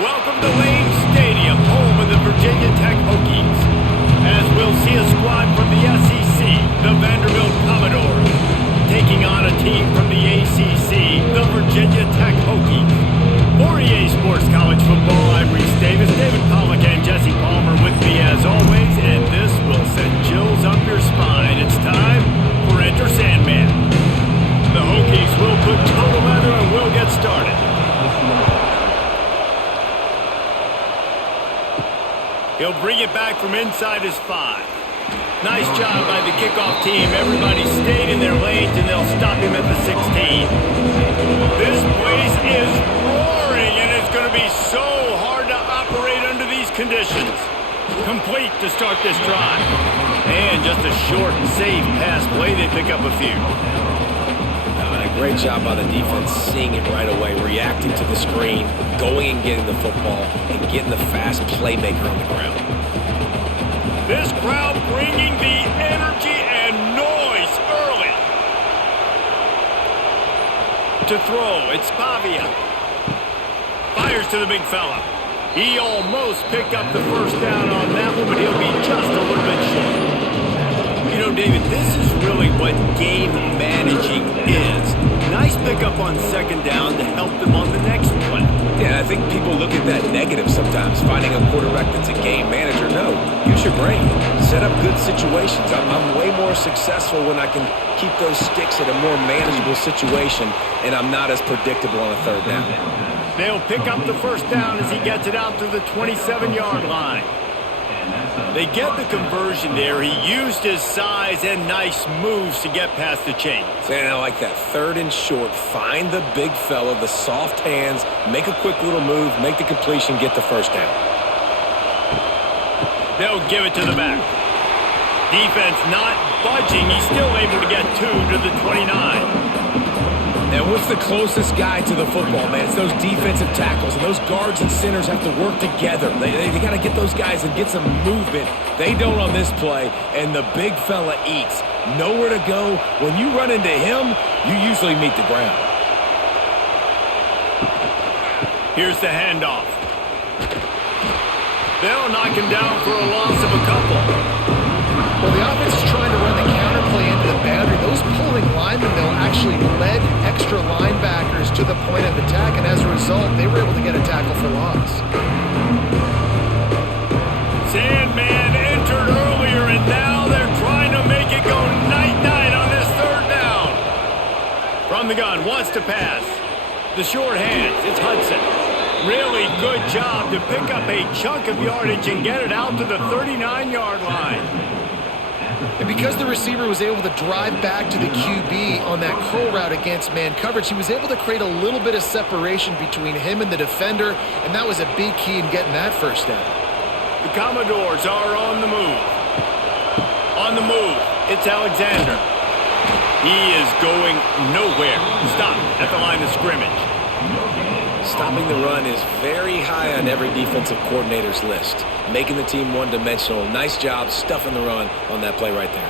Welcome to Lane Stadium, home of the Virginia Tech Hokies. As we'll see a squad from the SEC, the Vanderbilt Commodores, taking on a team from the ACC, the Virginia Tech Hokies. For EA Sports College Football, I'm Reese Davis, David Pollack, and Jesse Palmer with me as always, and this will send chills up your spine. It's time for Enter Sandman. The Hokies will put total leather and we'll get started. He'll bring it back from inside his 5. Nice job by the kickoff team. Everybody stayed in their lanes, and they'll stop him at the 16. This place is roaring, and it's going to be so hard to operate under these conditions. Complete to start this drive. And just a short and safe pass play. They pick up a few. Great job by the defense, seeing it right away, reacting to the screen, going and getting the football, and getting the fast playmaker on the ground. This crowd bringing the energy and noise early. To throw, it's Pavia. Fires to the big fella. He almost picked up the first down on that one, but he'll be just a little bit short. You know, David, this is really what game managing is. Nice pickup on second down to help them on the next play. Yeah, I think people look at that negative sometimes, finding a quarterback that's a game manager. No, use your brain. Set up good situations. I'm way more successful when I can keep those sticks at a more manageable situation, and I'm not as predictable on a third down. They'll pick up the first down as he gets it out to the 27-yard line. They get the conversion there. He used his size and nice moves to get past the chains. And I like that. Third and short. Find the big fella, the soft hands, make a quick little move, make the completion, get the first down. They'll give it to the back. Defense not budging. He's still able to get 2 to the 29. And what's the closest guy to the football, man? It's those defensive tackles, and those guards and centers have to work together. They got to get those guys and get some movement. They don't on this play, and the big fella eats. Nowhere to go. When you run into him, you usually meet the ground. Here's the handoff. They'll knock him down for a loss of a couple. Well, the offense is trying to run the counterplay into the boundary. Those pulling linemen, though, actually led extra linebackers to the point of attack, and as a result, they were able to get a tackle for loss. Sandman entered earlier, and now they're trying to make it go night-night on this third down. From the gun, wants to pass. The short hands, it's Hudson. Really good job to pick up a chunk of yardage and get it out to the 39-yard line. And because the receiver was able to drive back to the QB on that curl route against man coverage, he was able to create a little bit of separation between him and the defender, and that was a big key in getting that first down. The Commodores are on the move. On the move, it's Alexander. He is going nowhere. Stop at the line of scrimmage. Stopping the run is very high on every defensive coordinator's list. Making the team one-dimensional. Nice job stuffing the run on that play right there.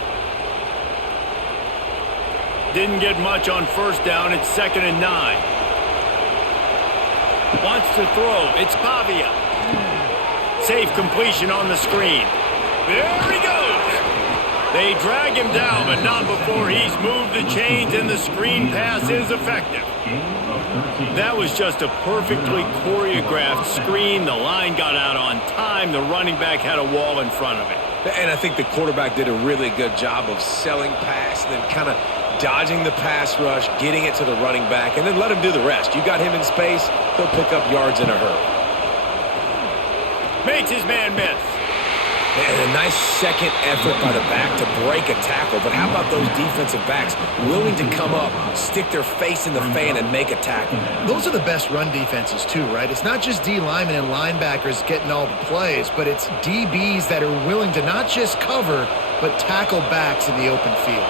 Didn't get much on first down. It's 2nd and 9. Wants to throw. It's Pavia. Safe completion on the screen. There he goes. They drag him down, but not before he's moved the chains, and the screen pass is effective. That was just a perfectly choreographed screen. The line got out on time. The running back had a wall in front of it. And I think the quarterback did a really good job of selling pass and then kind of dodging the pass rush, getting it to the running back, and then let him do the rest. You got him in space, he'll pick up yards in a hurry. Makes his man miss. And a nice second effort by the back to break a tackle. But how about those defensive backs willing to come up, stick their face in the fan, and make a tackle? Those are the best run defenses too, right? It's not just D linemen and linebackers getting all the plays, but it's DBs that are willing to not just cover, but tackle backs in the open field.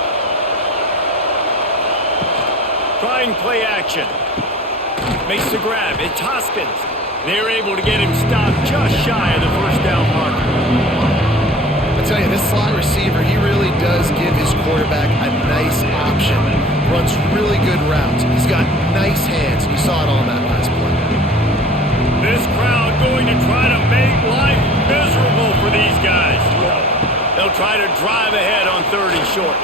Trying play action. Makes the grab. It's Hoskins. They're able to get him stopped just shy of the first down marker. I tell you, this slot receiver, he really does give his quarterback a nice option. Runs really good routes. He's got nice hands. You saw it on that last play. This crowd They'll try to drive ahead on 3rd and short.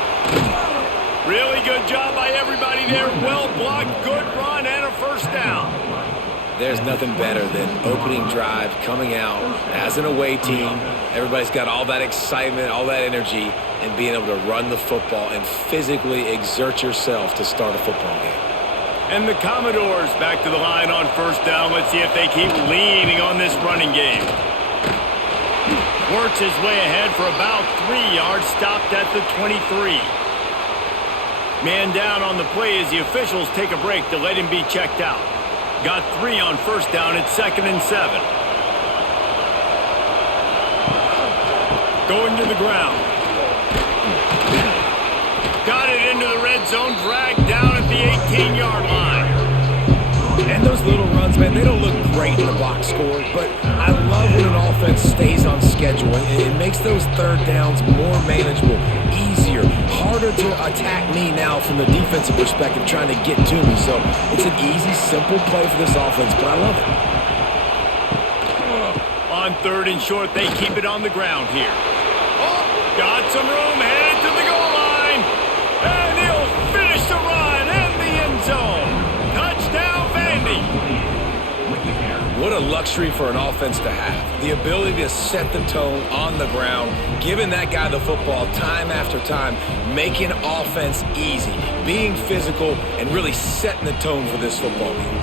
Really good job by everybody there. Well blocked, good run, and a first down. There's nothing better than opening drive, coming out as an away team. Everybody's got all that excitement, all that energy, and being able to run the football and physically exert yourself to start a football game. And the Commodores back to the line on 1st down. Let's see if they keep leaning on this running game. Works his way ahead for about 3 yards, stopped at the 23. Man down on the play as the officials take a break to let him be checked out. Got 3 on 1st down. It's 2nd and 7. Going to the ground. Got it into the red zone, dragged down at the 18-yard line. And those little runs, man, they don't look great in the box score, but I love when an offense stays on schedule. It makes those 3rd downs more manageable, easier, harder to attack me now from the defensive perspective trying to get to me. So it's an easy, simple play for this offense, but I love it. On 3rd and short, they keep it on the ground here. Oh, got some room, headed to the goal line. And he'll finish the run in the end zone. Touchdown, Vandy. What a luxury for an offense to have. The ability to set the tone on the ground, giving that guy the football time after time, making offense easy, being physical, and really setting the tone for this football game.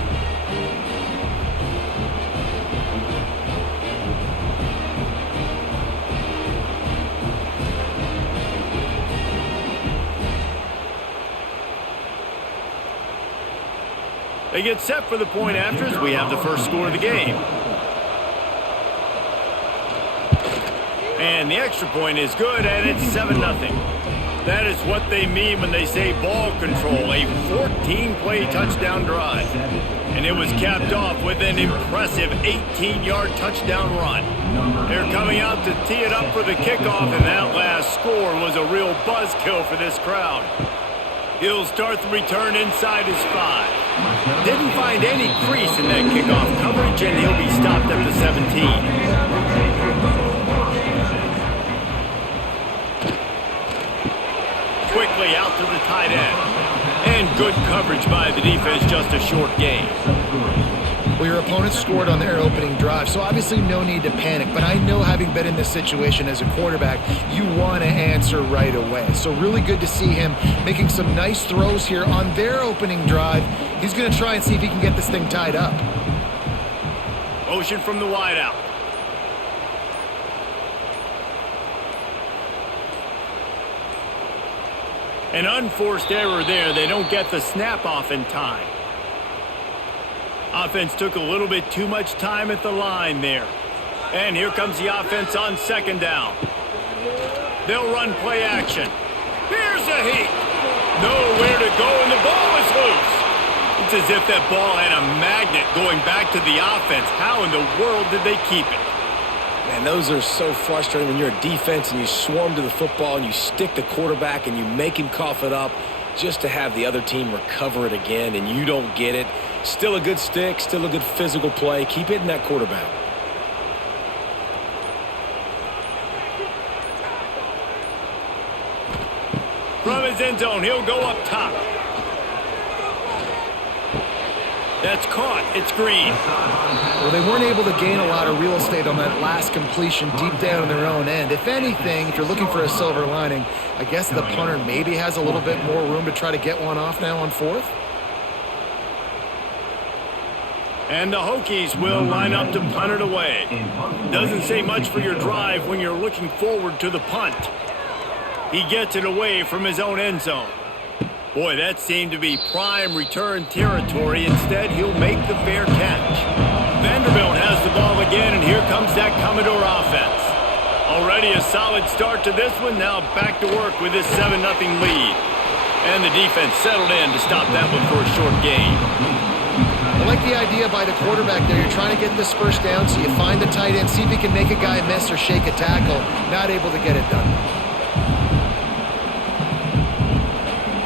They get set for the point after as we have the first score of the game. And the extra point is good, and it's 7-0. That is what they mean when they say ball control, a 14-play touchdown drive. And it was capped off with an impressive 18-yard touchdown run. They're coming out to tee it up for the kickoff, and that last score was a real buzzkill for this crowd. He'll start the return inside his 5. Didn't find any crease in that kickoff coverage, and he'll be stopped at the 17. Quickly out to the tight end. And good coverage by the defense, just a short gain. Well, your opponent scored on their opening drive, so obviously no need to panic. But I know, having been in this situation as a quarterback, you want to answer right away. So really good to see him making some nice throws here on their opening drive. He's going to try and see if he can get this thing tied up. Motion from the wideout. An unforced error there. They don't get the snap off in time. Offense took a little bit too much time at the line there. And here comes the offense on 2nd down. They'll run play action. Here's a heat. Nowhere to go, and the ball is loose. It's as if that ball had a magnet going back to the offense. How in the world did they keep it? Man, those are so frustrating when you're a defense and you swarm to the football and you stick the quarterback and you make him cough it up just to have the other team recover it again and you don't get it. Still a good stick, still a good physical play. Keep hitting that quarterback. From his end zone, he'll go up top. That's caught. It's Green. Well, they weren't able to gain a lot of real estate on that last completion deep down in their own end. If anything, if you're looking for a silver lining, I guess the punter maybe has a little bit more room to try to get one off now on 4th. And the Hokies will line up to punt it away. Doesn't say much for your drive when you're looking forward to the punt. He gets it away from his own end zone. Boy, that seemed to be prime return territory. Instead, he'll make the fair catch. Vanderbilt has the ball again, and here comes that Commodore offense. Already a solid start to this one. Now back to work with this 7-0 lead. And the defense settled in to stop that one for a short gain. I like the idea by the quarterback there. You're trying to get this first down, so you find the tight end, see if he can make a guy miss or shake a tackle. Not able to get it done.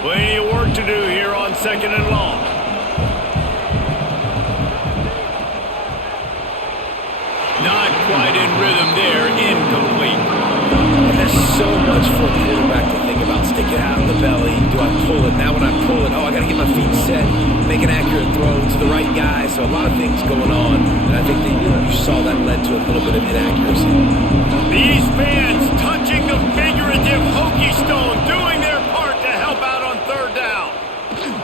Plenty of work to do here on 2nd and long. Not quite in rhythm there. Incomplete. And there's so much for a quarterback to think about. Stick it out in the belly. Do I pull it? Now when I pull it, I got to get my feet set, make an accurate throw to the right guy. So a lot of things going on, and I think that you saw that led to a little bit of inaccuracy. These fans touching the figurative Hokie stone, doing their part to help out on third down.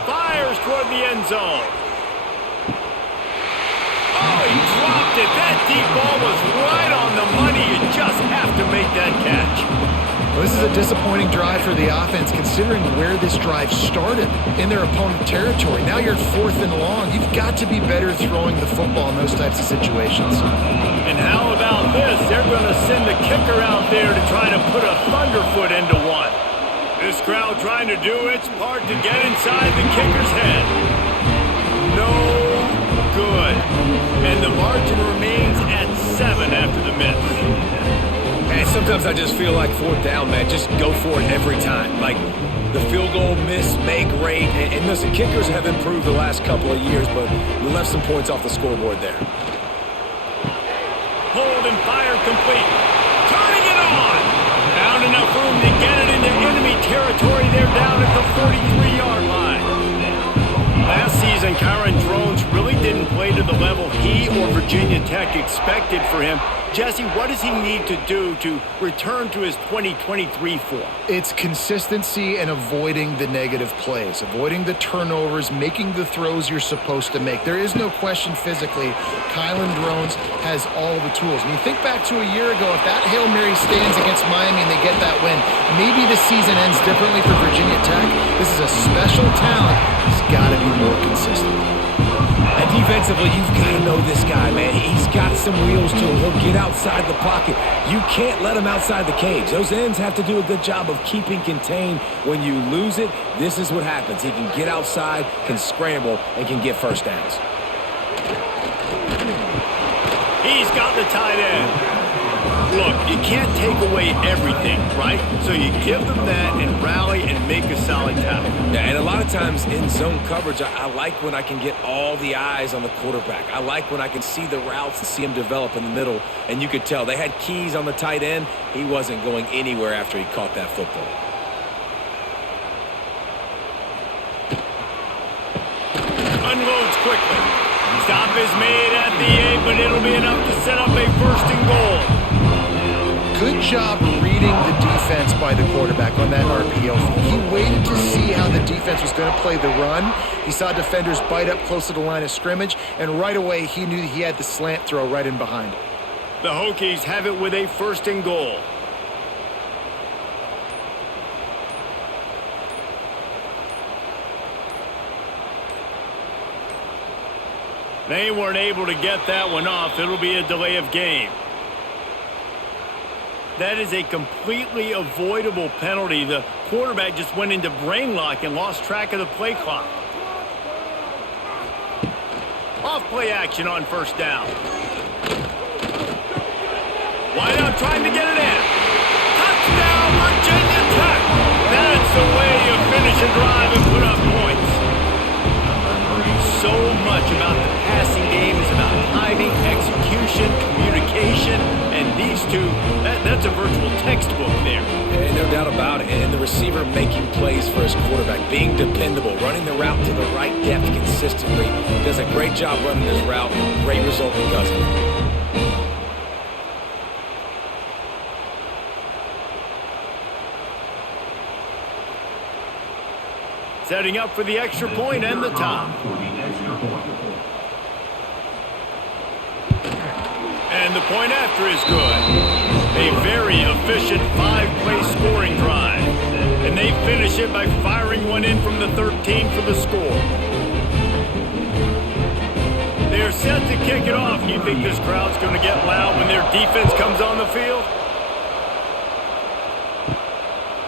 Fires toward the end zone. Oh, he dropped it. That deep ball was right on the money. You just have to make that catch. Well, this is a disappointing drive for the offense, considering where this drive started in their opponent territory. Now you're 4th and long. You've got to be better throwing the football in those types of situations. And how about this? They're going to send the kicker out there to try to put a thunderfoot into one. This crowd trying to do its part to get inside the kicker's head. No good. And the margin remains at 7 after the miss. And sometimes I just feel like 4th down, man, just go for it every time. Like the field goal miss, make rate. And listen, kickers have improved the last couple of years, but you left some points off the scoreboard there. Hold and fire complete. Turning it on. Found enough room to get it into enemy territory. They're down at the 43-yard line. Last season, Kyron Drones really didn't play to the level he or Virginia Tech expected for him. Jesse, what does he need to do to return to his 2023 form? It's consistency and avoiding the negative plays, avoiding the turnovers, making the throws you're supposed to make. There is no question physically, Kyron Drones has all the tools. When you think back to a year ago, if that Hail Mary stands against Miami and they get that win, maybe the season ends differently for Virginia Tech. This is a special talent. He's got to be more consistent. And defensively, you've got to know this guy, man. He's got some wheels to him. He'll get outside the pocket. You can't let him outside the cage. Those ends have to do a good job of keeping contained. When you lose it, this is what happens. He can get outside, can scramble, and can get first downs. He's got the tight end. Look, you can't take away everything, right? So you give them that and rally and make a solid tackle. Yeah, and a lot of times in zone coverage, I like when I can get all the eyes on the quarterback. I like when I can see the routes and see him develop in the middle. And you could tell they had keys on the tight end. He wasn't going anywhere after he caught that football. Unloads quickly. Stop is made at the 8, but it'll be enough to set up a 1st and goal. Good job reading the defense by the quarterback on that RPO. He waited to see how the defense was going to play the run. He saw defenders bite up close to the line of scrimmage, and right away he knew he had the slant throw right in behind. The Hokies have it with a 1st and goal. They weren't able to get that one off. It'll be a delay of game. That is a completely avoidable penalty. The quarterback just went into brain lock and lost track of the play clock. Off play action on 1st down. Wide out trying to get it in. Touchdown, Virginia Tech. That's the way you finish a drive and put up points. So much about the passing game is about timing, execution, communication, and these two, that's a virtual textbook there. Yeah, no doubt about it. And the receiver making plays for his quarterback, being dependable, running the route to the right depth consistently. Does a great job running his route. Great result because of it. Setting up for the extra point and the top. And the point after is good. A very efficient 5-play scoring drive. And they finish it by firing one in from the 13 for the score. They're set to kick it off. You think this crowd's going to get loud when their defense comes on the field?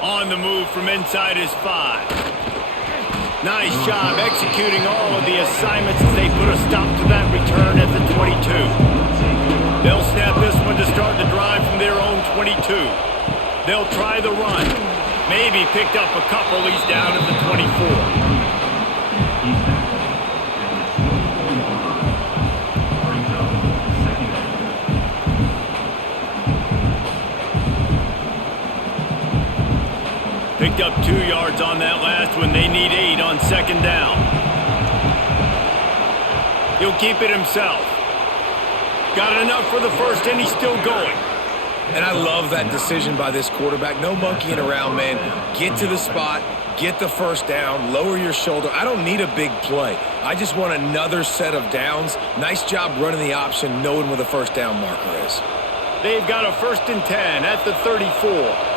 On the move from inside his 5. Nice job executing all of the assignments as they put a stop to that return at the 22. They'll snap this one to start the drive from their own 22. They'll try the run. Maybe picked up a couple. He's down at the 24. Picked up 2 yards on that last one. They need 8 on second down. He'll keep it himself. Got enough for the first, and he's still going. And I love that decision by this quarterback. No monkeying around, man. Get to the spot, get the first down, lower your shoulder. I don't need a big play. I just want another set of downs. Nice job running the option, knowing where the first down marker is. They've got a 1st and 10 at the 34.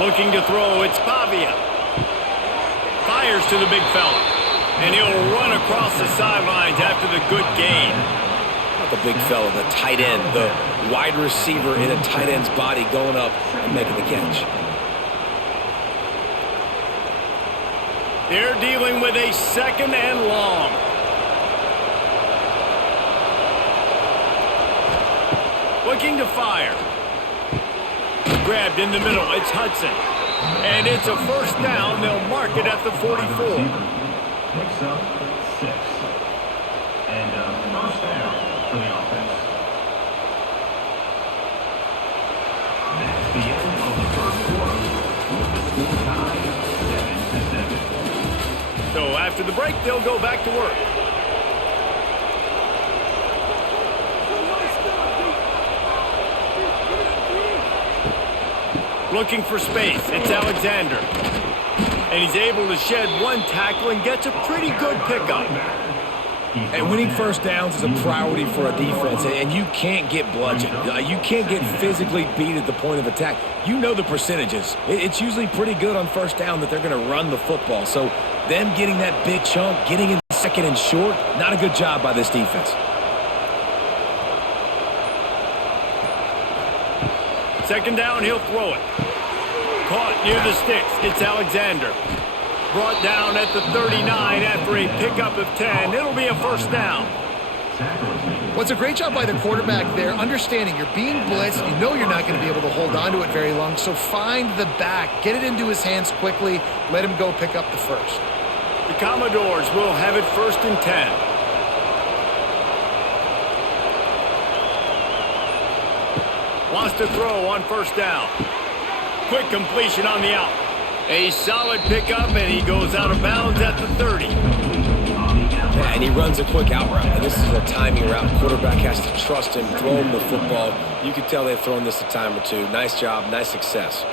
Looking to throw, it's Pavia. Fires to the big fella. And he'll run across the sidelines after the good gain. Not the big fella, the tight end, the wide receiver in a tight end's body going up and making the catch. They're dealing with a 2nd and long. Looking to fire. Grabbed in the middle. It's Hudson. And it's a 1st down. They'll mark it at the 44. Picks up 6. And a 1st down for the offense. That's the end of the 1st quarter. With the score tied 7-7. So after the break, they'll go back to work. Looking for space. It's Alexander. And he's able to shed 1 tackle and gets a pretty good pickup. And winning first downs is a priority for a defense, and you can't get bludgeoned. You can't get physically beat at the point of attack. You know the percentages. It's usually pretty good on first down that they're going to run the football. So them getting that big chunk, getting in 2nd and short, not a good job by this defense. 2nd down, he'll throw it. Caught near the sticks. It's Alexander. Brought down at the 39 after a pickup of 10. It'll be a 1st down. Well, it's a great job by the quarterback there, understanding you're being blitzed. You know you're not going to be able to hold on to it very long, so find the back. Get it into his hands quickly. Let him go pick up the first. The Commodores will have it 1st and 10. Wants to throw on 1st down. Quick completion on the out. A solid pickup, and he goes out of bounds at the 30. Yeah, and he runs a quick out route. And this is a timing route. Quarterback has to trust him, throw him the football. You can tell they've thrown this a time or two. Nice job, nice success.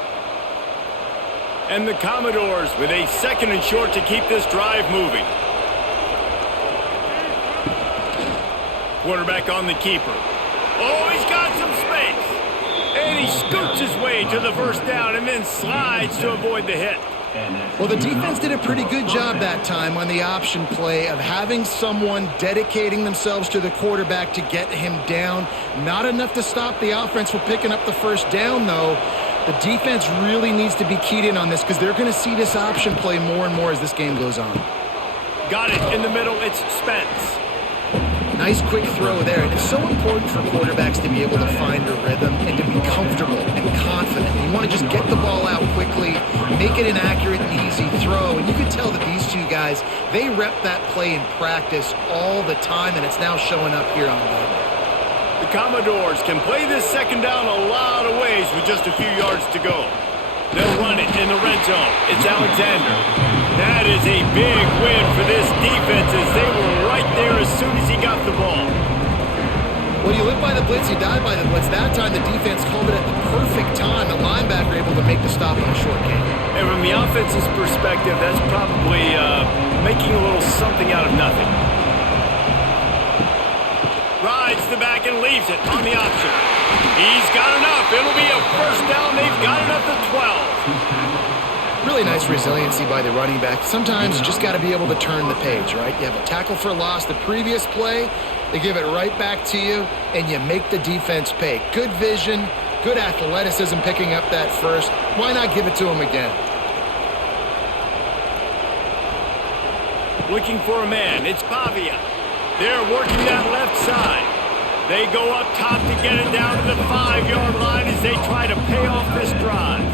And the Commodores with a 2nd and short to keep this drive moving. Quarterback on the keeper. Oh, he's got some space. And he scoots his way to the 1st down and then slides to avoid the hit. Well, the defense did a pretty good job that time on the option play of having someone dedicating themselves to the quarterback to get him down. Not enough to stop the offense from picking up the 1st down, though. The defense really needs to be keyed in on this because they're going to see this option play more and more as this game goes on. Got it in the middle. It's Spence. Nice quick throw there, and it's so important for quarterbacks to be able to find a rhythm and to be comfortable and confident. You want to just get the ball out quickly, make it an accurate and easy throw, and you can tell that these 2 guys, they rep that play in practice all the time, and it's now showing up here on game. The Commodores can play this 2nd down a lot of ways with just a few yards to go. They'll run it in the red zone. It's Alexander. That is a big win for this defense as they were right there as soon as he got the ball. Well, you live by the blitz, you die by the blitz. That time the defense called it at the perfect time. The linebacker able to make the stop on a short game. And from the offense's perspective, that's probably making a little something out of nothing. Rides the back and leaves it on the option. He's got enough. It'll be a 1st down. They've got it at the 12. Really nice resiliency by the running back. Sometimes you just got to be able to turn the page, right? You have a tackle for loss the previous play, they give it right back to you, and you make the defense pay. Good vision, good athleticism picking up that first. Why not give it to him again? Looking for a man. It's Pavia. They're working that left side. They go up top to get it down to the 5-yard line as they try to pay off this drive.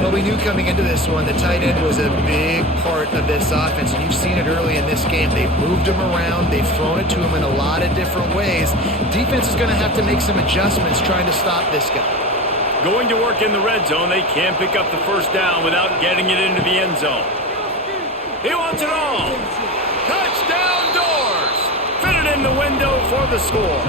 Well, we knew coming into this one, the tight end was a big part of this offense, and you've seen it early in this game. They've moved him around. They've thrown it to him in a lot of different ways. Defense is going to have to make some adjustments trying to stop this guy. Going to work in the red zone. They can't pick up the first down without getting it into the end zone. He wants it all. Touchdown doors. Fitted in the window for the score.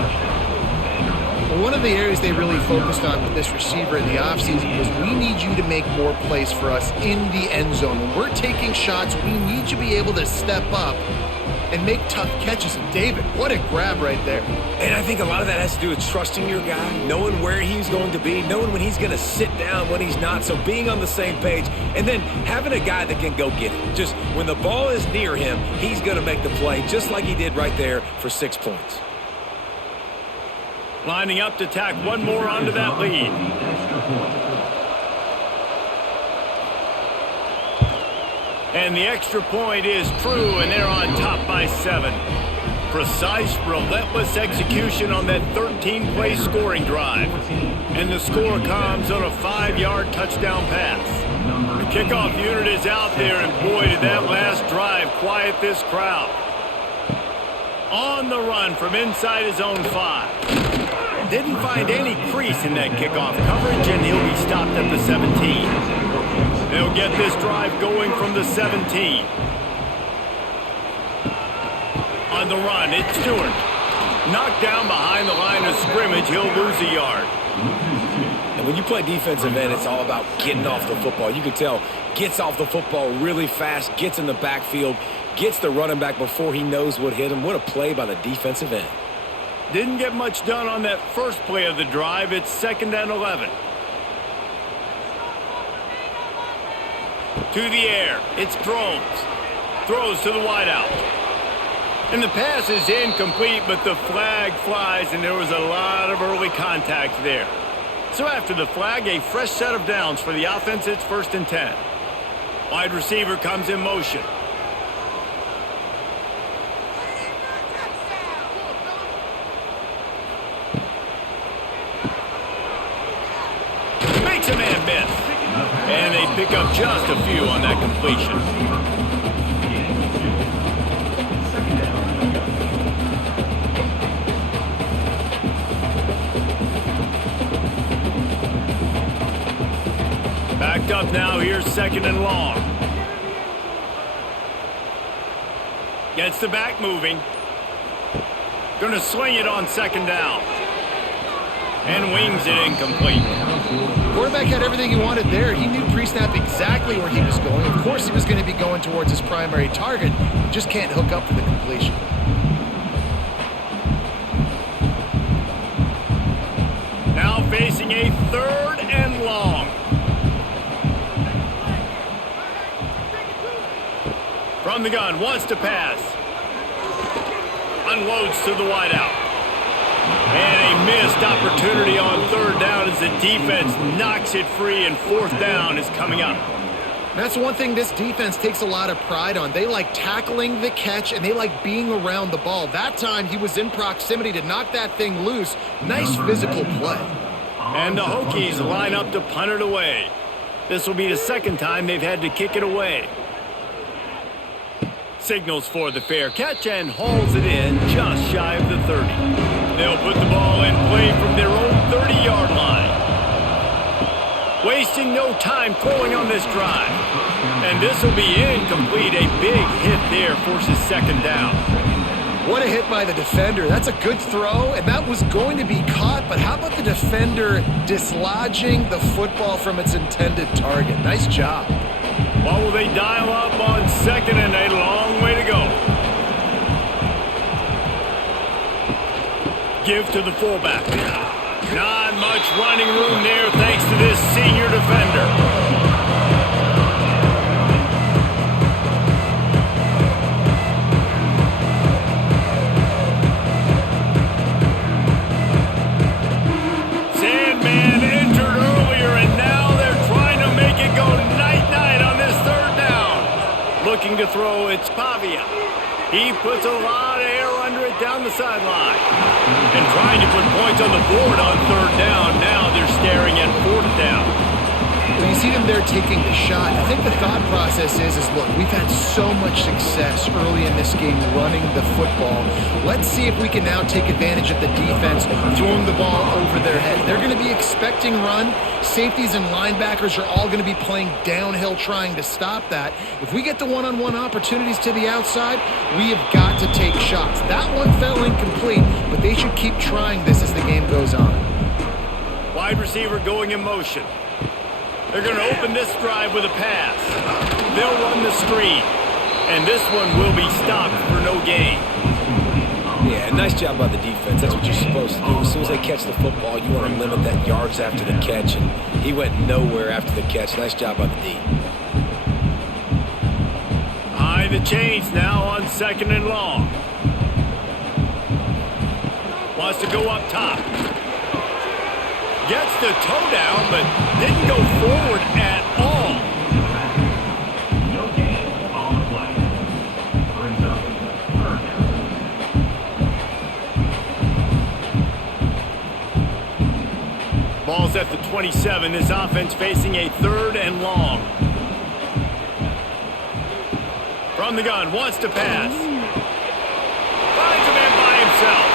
Well, one of the areas they really focused on with this receiver in the offseason was we need you to make more plays for us in the end zone. When we're taking shots, we need you to be able to step up and make tough catches. And David, what a grab right there. And I think a lot of that has to do with trusting your guy, knowing where he's going to be, knowing when he's going to sit down, when he's not, so being on the same page, and then having a guy that can go get it. Just when the ball is near him, he's going to make the play, just like he did right there for 6 points. Lining up to tack one more onto that lead. And the extra point is true, and they're on top by 7. Precise, relentless execution on that 13-play scoring drive. And the score comes on a 5-yard touchdown pass. The kickoff unit is out there, and boy, did that last drive quiet this crowd. On the run from inside his own 5. Didn't find any crease in that kickoff coverage, and he'll be stopped at the 17. They'll get this drive going from the 17. On the run, it's Stewart. Knocked down behind the line of scrimmage, he'll lose a yard. And when you play defensive end, it's all about getting off the football. You can tell, gets off the football really fast, gets in the backfield, gets the running back before he knows what hit him. What a play by the defensive end. Didn't get much done on that first play of the drive. It's 2nd and 11. To the air, it's Drones. Throws to the wideout. And the pass is incomplete, but the flag flies, and there was a lot of early contact there. So after the flag, a fresh set of downs for the offense. It's 1st and 10. Wide receiver comes in motion. Makes a man miss. And they pick up just a few on that completion. Backed up now, here's 2nd and long. Gets the back moving. Gonna swing it on 2nd down. And wings it incomplete. Quarterback had everything he wanted there. He knew pre-snap exactly where he was going. Of course he was going to be going towards his primary target. He just can't hook up for the completion. Now facing a 3rd and long. From the gun, wants to pass. Unloads to the wideout. And a missed opportunity on 3rd down as the defense knocks it free, and 4th down is coming up. That's one thing this defense takes a lot of pride on. They like tackling the catch, and they like being around the ball. That time, he was in proximity to knock that thing loose. Nice physical play. And the Hokies line up to punt it away. This will be the 2nd time they've had to kick it away. Signals for the fair catch and hauls it in just shy of the 30. They'll put the ball in play from their own 30-yard line. Wasting no time throwing on this drive. And this will be incomplete. A big hit there forces 2nd down. What a hit by the defender. That's a good throw, and that was going to be caught, but how about the defender dislodging the football from its intended target? Nice job. What will they dial up on 2nd and a long way to go? Give to the fullback. Not much running room there thanks to this senior defender. Sandman entered earlier, and now they're trying to make it go night-night on this 3rd down. Looking to throw, it's Pavia. He puts a lot of air under it down the sideline. And trying to put points on the board on 3rd down. Now they're staring at 4th down. When you see them there taking the shot, I think the thought process is look, we've had so much success early in this game running the football. Let's see if we can now take advantage of the defense throwing the ball over their head. They're going to be expecting run. Safeties and linebackers are all going to be playing downhill trying to stop that. If we get the one-on-one opportunities to the outside, we have got to take shots. That one fell incomplete, but they should keep trying this as the game goes on. Wide receiver going in motion. They're going to open this drive with a pass. They'll run the screen. And this one will be stopped for no gain. Yeah, nice job by the defense. That's what you're supposed to do. As soon as they catch the football, you want to limit that yards after the catch. And he went nowhere after the catch. Nice job by the D. Behind the chains now on 2nd and long. Wants to go up top. Gets the toe down, but didn't go forward at all. No gain on the play. Brings up 3rd down. Ball's at the 27. This offense facing a 3rd and long. From the gun, wants to pass. Finds a man by himself.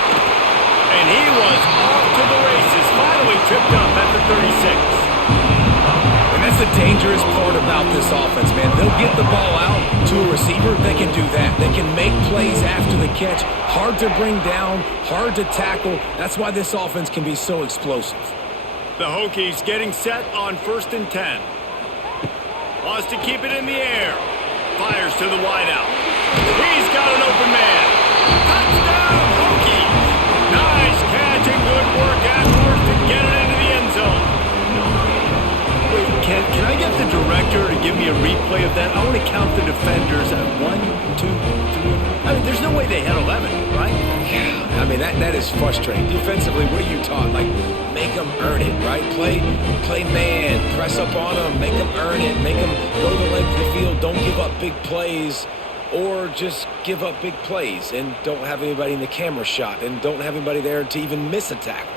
And he was off to the races, finally tripped up at the 36. And that's the dangerous part about this offense, man. They'll get the ball out to a receiver. They can do that. They can make plays after the catch. Hard to bring down, hard to tackle. That's why this offense can be so explosive. The Hokies getting set on 1st and 10. Wants to keep it in the air. Fires to the wideout. He's got an open man. Touchdown, Hokies! Nice catch and good work afterwards to get it into the end zone. Wait, can I get the director to give me a replay of that? I want to count the defenders at 1, 2, 3. I mean, there's no way they had 11, right? Yeah, I mean, that is frustrating. Defensively, what are you taught? Like, make them earn it, right? Play man, press up on them, make them earn it, make them go the length of the field, don't give up big plays, or just give up big plays and don't have anybody in the camera shot and don't have anybody there to even miss a tackle.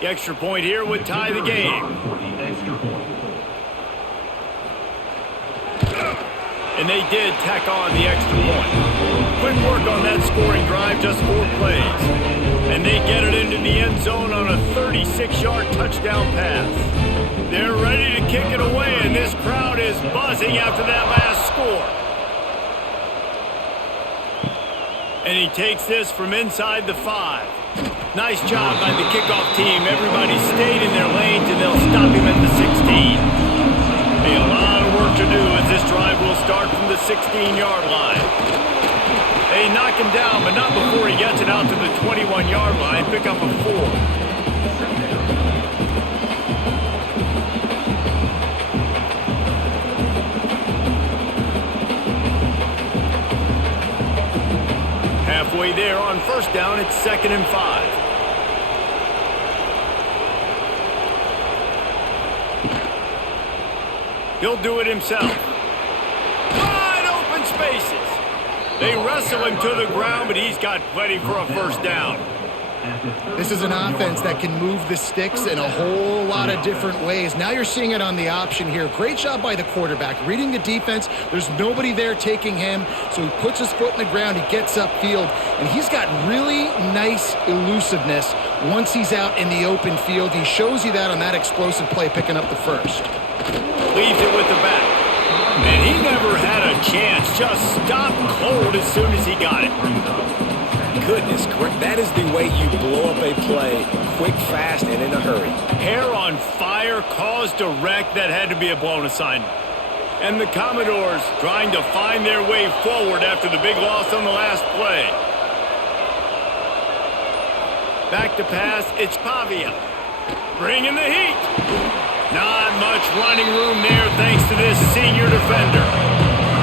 The extra point here would tie the game. For the extra point. And they did tack on the extra point. Quick work on that scoring drive, just 4 plays. And they get it into the end zone on a 36-yard touchdown pass. They're ready to kick it away, and this crowd is buzzing after that last score. And he takes this from inside the 5. Nice job by the kickoff team. Everybody stayed in their lanes, and they'll stop him at the 16. A lot of work to do as this drive will start from the 16-yard line. They knock him down, but not before he gets it out to the 21-yard line. Pick up a 4. Halfway there on 1st down, it's 2nd and 5. He'll do it himself. Wide open spaces. They wrestle him to the ground, but he's got plenty for a 1st down. This is an offense that can move the sticks in a whole lot of different ways. Now you're seeing it on the option here. Great job by the quarterback. Reading the defense, there's nobody there taking him, so he puts his foot in the ground, he gets upfield, and he's got really nice elusiveness once he's out in the open field. He shows you that on that explosive play, picking up the 1st. Leaves it with the back. And he never had a chance. Just stopped cold as soon as he got it. Goodness, that is the way you blow up a play, quick, fast, and in a hurry. Hair on fire, caused a wreck that had to be a blown assignment. And the Commodores trying to find their way forward after the big loss on the last play. Back to pass, it's Pavia. Bringing the heat. Not much running room there thanks to this senior defender.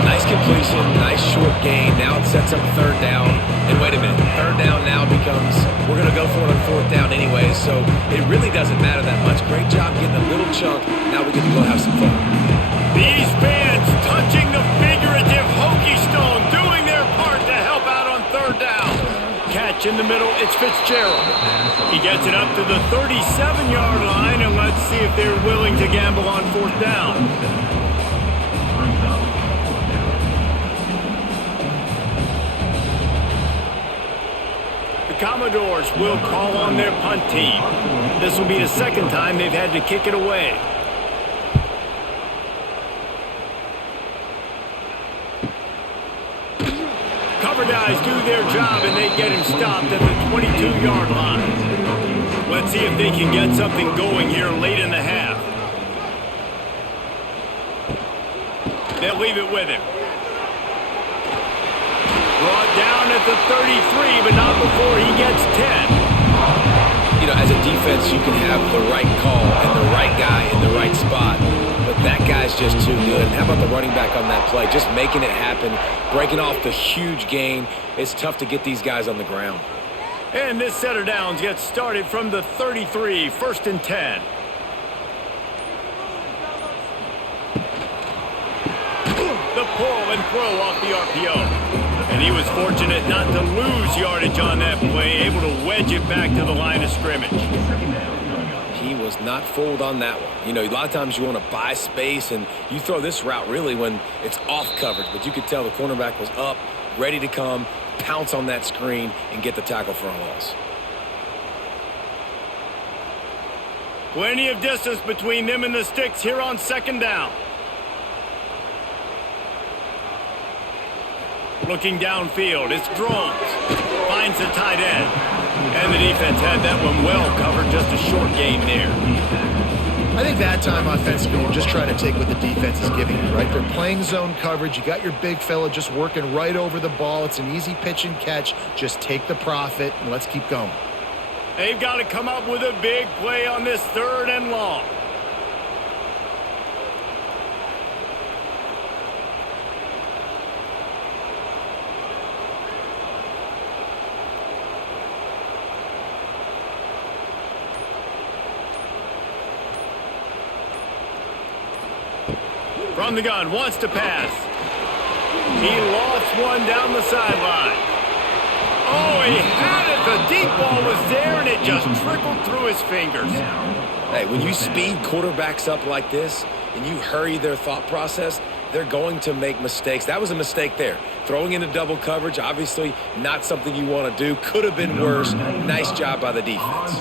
Nice completion, nice short gain. Now it sets up 3rd down. And wait a minute, 3rd down now becomes, we're going to go for it on 4th down anyway, so it really doesn't matter that much. Great job getting a little chunk. Now we get to go have some fun. These fans touching the figurative Hokie stone, doing their part to help out on 3rd down. Catch in the middle, it's Fitzgerald. He gets it up to the 37-yard line, and let's see if they're willing to gamble on fourth down. The Commodores will call on their punt team. This will be the second time they've had to kick it away. Cover guys do their job, and they get him stopped at the 22-yard line. Let's see if they can get something going here late in the half. They'll leave it with him. Brought down at the 33, but not before he gets 10. You know, as a defense, you can have the right call and the right guy in the right spot, but that guy's just too good. And how about the running back on that play? Just making it happen, breaking off the huge gain. It's tough to get these guys on the ground. And this set of downs gets started from the 33, 1st and 10. The pull and throw off the RPO. And he was fortunate not to lose yardage on that play, able to wedge it back to the line of scrimmage. He was not fooled on that one. You know, a lot of times you want to buy space, and you throw this route really when it's off coverage. But you could tell the cornerback was up, ready to come, pounce on that screen, and get the tackle for a loss. Plenty of distance between them and the sticks here on 2nd down. Looking downfield, it's Drones. Finds the tight end. And the defense had that one well covered, just a short gain there. I think that time offensively, you're just trying to take what the defense is giving you, right? They're playing zone coverage. You got your big fella just working right over the ball. It's an easy pitch and catch. Just take the profit, and let's keep going. They've got to come up with a big play on this 3rd and long. From the gun, wants to pass. He lost one down the sideline. Oh, he had it. The deep ball was there, and it just trickled through his fingers. Hey, when you speed quarterbacks up like this and you hurry their thought process, they're going to make mistakes. That was a mistake there. Throwing into double coverage, obviously not something you want to do. Could have been worse. Nice job by the defense.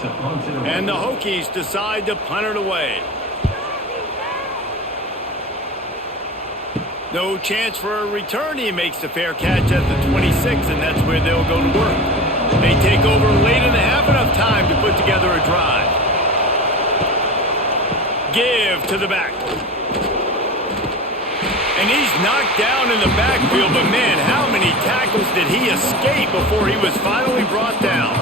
And the Hokies decide to punt it away. No chance for a return. He makes the fair catch at the 26, and that's where they'll go to work. They take over late in the half, enough time to put together a drive. Give to the back. And he's knocked down in the backfield, but man, how many tackles did he escape before he was finally brought down?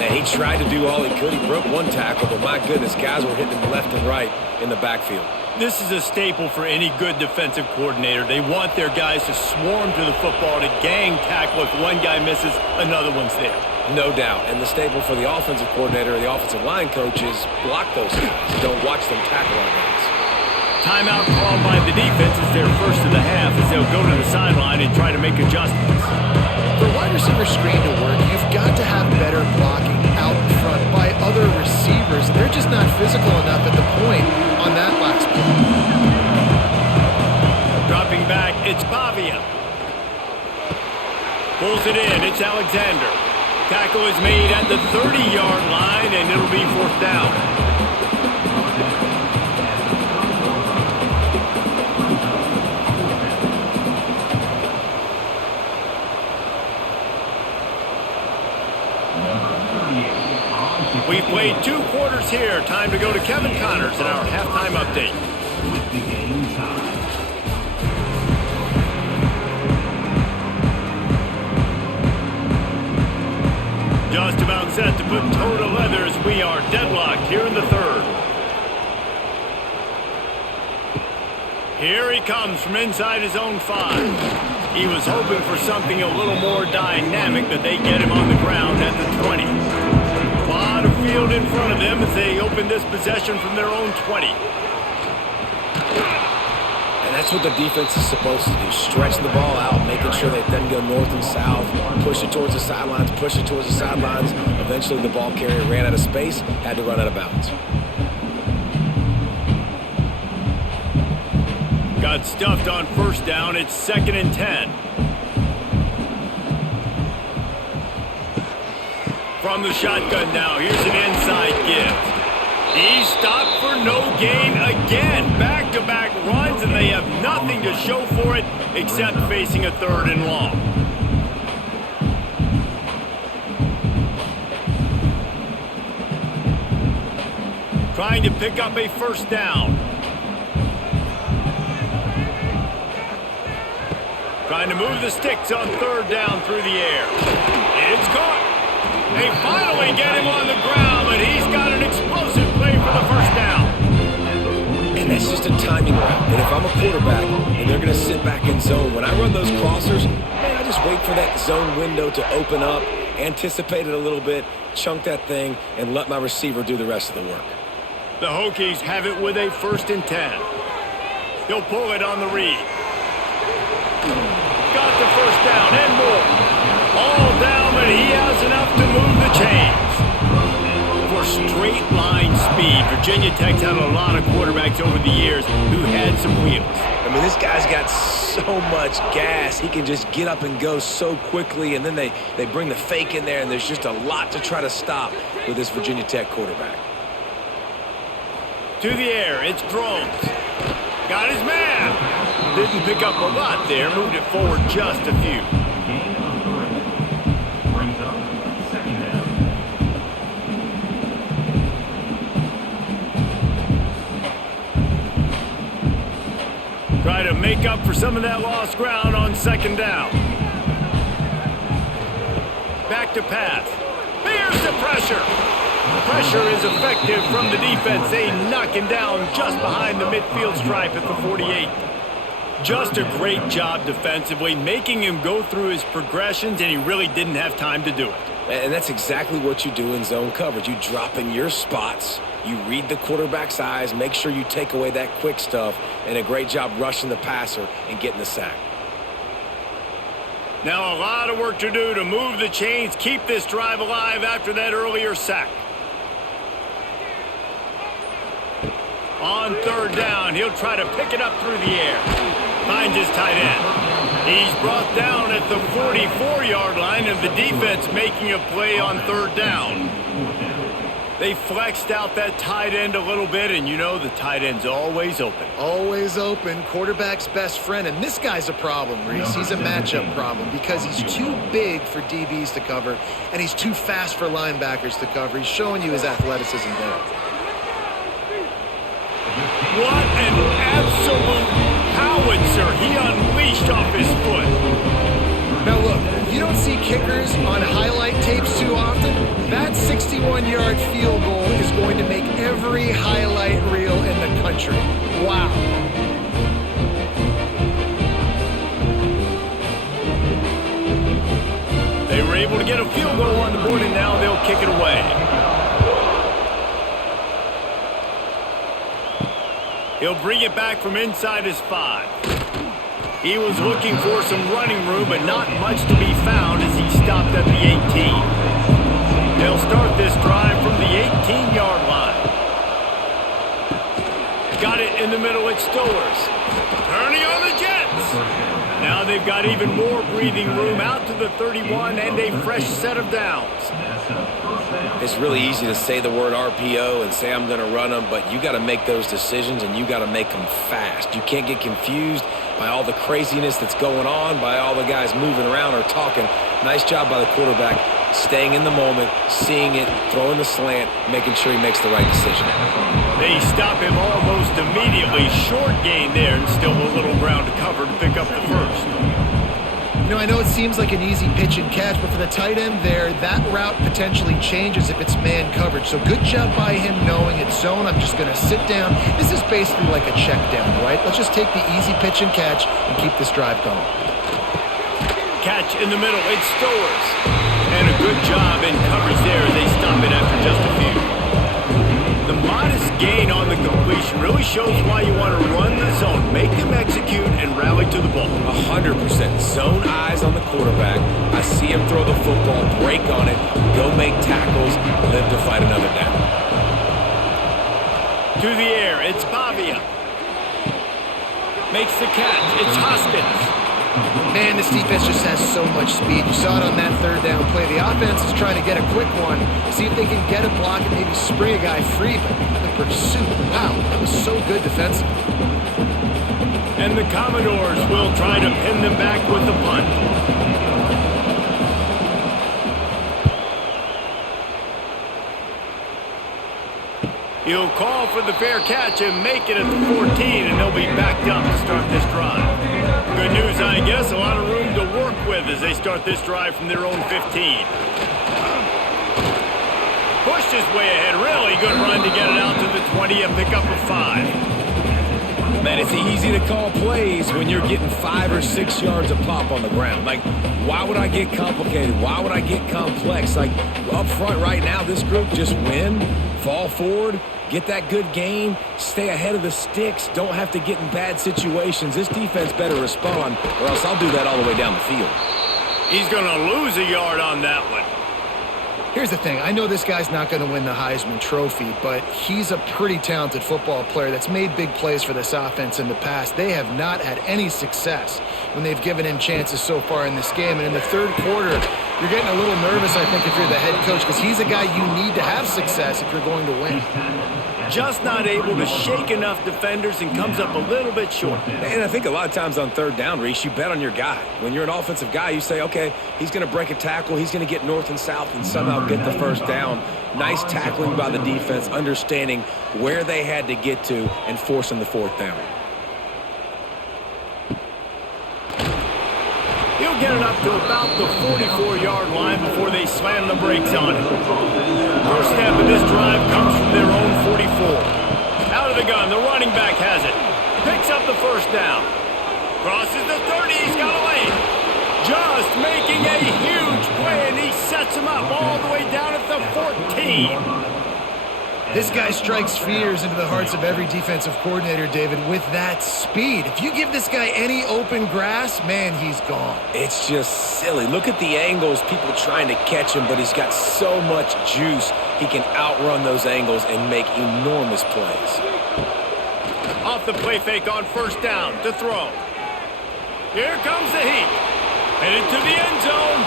Man, he tried to do all he could. He broke one tackle, but my goodness, guys were hitting him left and right in the backfield. This is a staple for any good defensive coordinator. They want their guys to swarm to the football, to gang tackle. If one guy misses, another one's there. No doubt. And the staple for the offensive coordinator or the offensive line coach is block those guys. Don't watch them tackle our guys. Timeout called by the defense is their first of the half, as they'll go to the sideline and try to make adjustments. For a wide receiver screen to work, you've got to have better blocking out in front by other receivers. They're just not physical enough at the point on that last play. Dropping back, it's Pavia. Pulls it in, it's Alexander. Tackle is made at the 30-yard line, and it'll be 4th down. We've played 2 quarters here. Time to go to Kevin Connors in our halftime update. With the game tied. Just about set to put toe to leather as we are deadlocked here in the 3rd. Here he comes from inside his own 5. He was hoping for something a little more dynamic, but they get him on the ground at the 20. A lot of field in front of them as they open this possession from their own 20. And that's That's what the defense is supposed to do. Stretch the ball out, making sure they then go north and south, push it towards the sidelines, push it towards the sidelines. Eventually, the ball carrier ran out of space, had to run out of bounds. Got stuffed on first down. It's 2nd and 10. From the shotgun now, here's an inside give. He's stopped for no gain again. Back-to-back runs, and they have nothing to show for it except facing a 3rd and long. Trying to pick up a first down. Trying to move the sticks on 3rd down through the air. It's caught. They finally get him on the ground, but he's got an explosive play for the first down. And that's just a timing route. And if I'm a quarterback and they're going to sit back in zone, when I run those crossers, man, I just wait for that zone window to open up, anticipate it a little bit, chunk that thing, and let my receiver do the rest of the work. The Hokies have it with a 1st and 10. He'll pull it on the read. Got the first down and more. All down, but he has enough to move the chains. For straight line speed, Virginia Tech's had a lot of quarterbacks over the years who had some wheels. I mean, this guy's got so much gas. He can just get up and go so quickly, and then they bring the fake in there, and there's just a lot to try to stop with this Virginia Tech quarterback. To the air, it's Drones. Got his man. Didn't pick up a lot there, moved it forward just a few. Gain of 3. Brings up 2nd down. Try to make up for some of that lost ground on 2nd down. Back to pass. Here's the pressure. Pressure is effective from the defense. They knock him down just behind the midfield stripe at the 48. Just a great job defensively, making him go through his progressions, and he really didn't have time to do it. And that's exactly what you do in zone coverage. You drop in your spots, you read the quarterback's eyes, make sure you take away that quick stuff, and a great job rushing the passer and getting the sack. Now a lot of work to do to move the chains, keep this drive alive after that earlier sack. On 3rd down, he'll try to pick it up through the air. Finds his tight end. He's brought down at the 44-yard line, and the defense making a play on 3rd down. They flexed out that tight end a little bit, and you know the tight end's always open. Always open, quarterback's best friend, and this guy's a problem, Reese. He's a matchup problem because he's too big for DBs to cover, and he's too fast for linebackers to cover. He's showing you his athleticism there. What an absolute howitzer he unleashed off his foot. Now look, you don't see kickers on highlight tapes too often. That 61-yard field goal is going to make every highlight reel in the country. Wow. They were able to get a field goal on the board, and now they'll kick it away. He'll bring it back from inside his 5. He was looking for some running room, but not much to be found as he stopped at the 18. They'll start this drive from the 18-yard line. Got it in the middle at Stowers. Turning on the Jets. Now they've got even more breathing room out to the 31 and a fresh set of downs. It's really easy to say the word RPO and say I'm going to run them, but you got to make those decisions and you got to make them fast. You can't get confused by all the craziness that's going on, by all the guys moving around or talking. Nice job by the quarterback, staying in the moment, seeing it, throwing the slant, making sure he makes the right decision. They stop him almost immediately. Short gain there, and still a little ground to cover to pick up the first. You know, I know it seems like an easy pitch and catch, but for the tight end there, that route potentially changes if it's man coverage. So good job by him knowing it's zone. I'm just going to sit down. This is basically like a check down, right? Let's just take the easy pitch and catch and keep this drive going. Catch in the middle. It's Stowers. And a good job in coverage there. They stop it after just a few. The modest gain on the completion really shows why you want to run the zone. Make them execute and rally to the ball. 100%. Zone eyes on the quarterback. I see him throw the football, break on it, go make tackles, live to fight another down. To the air, it's Pavia. Makes the catch. It's Hoskins. Man, this defense just has so much speed. You saw it on that third down play. The offense is trying to get a quick one, see if they can get a block and maybe spring a guy free, but the pursuit, wow, that was so good defensively. And the Commodores will try to pin them back with the punt. He'll call for the fair catch and make it at the 14, and they'll be backed up to start this drive. Good news, I guess. A lot of room to work with as they start this drive from their own 15. Pushed his way ahead. Really good run to get it out to the 20 and pick up a 5. Man, it's easy to call plays when you're getting 5 or 6 yards of pop on the ground. Like, why would I get complicated? Why would I get complex? Like, up front right now, this group just win, fall forward, get that good gain, stay ahead of the sticks, don't have to get in bad situations. This defense better respond, or else I'll do that all the way down the field. He's going to lose a yard on that one. Here's the thing. I know this guy's not going to win the Heisman Trophy, but he's a pretty talented football player that's made big plays for this offense in the past. They have not had any success when they've given him chances so far in this game. And in the third quarter, you're getting a little nervous, I think, if you're the head coach, because he's a guy you need to have success if you're going to win. Just not able to shake enough defenders and comes up a little bit short. And I think a lot of times on third down, Reese, you bet on your guy. When you're an offensive guy, you say, okay, he's going to break a tackle, he's going to get north and south and somehow get the first down. Nice tackling by the defense, understanding where they had to get to and forcing the fourth down. He'll get it up to about the 44-yard line before they slam the brakes on it. First step of this drive comes from their own 44. Out of the gun, the running back has it. Picks up the first down. Crosses the 30, he's got a lane. Just making a huge play, and he sets him up all the way down at the 14. This guy strikes fears into the hearts of every defensive coordinator, David, with that speed. If you give this guy any open grass, man, he's gone. It's just silly. Look at the angles, people trying to catch him, but he's got so much juice. He can outrun those angles and make enormous plays. Off the play fake on first down to throw. Here comes the heat. Headed to the end zone.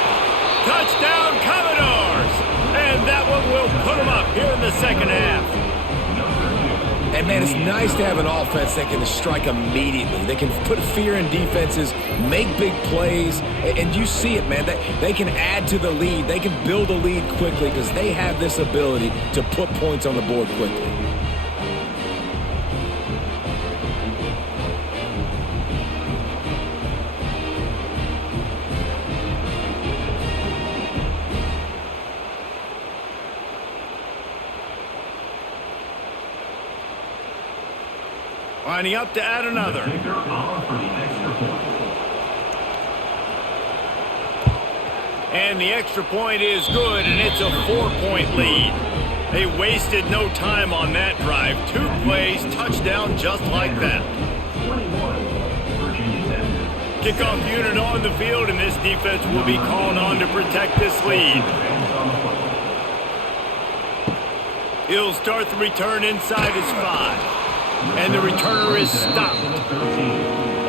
Touchdown, Commodores! And that one will put them up here in the second half. And, man, it's nice to have an offense that can strike immediately. They can put fear in defenses, make big plays, and you see it, man. They can add to the lead. They can build a lead quickly because they have this ability to put points on the board quickly. Lining up to add another. And the extra point is good, and it's a 4-point lead. They wasted no time on that drive. 2 plays, touchdown just like that. Kickoff unit on the field, and this defense will be called on to protect this lead. He'll start the return inside his 5. And the returner is stopped.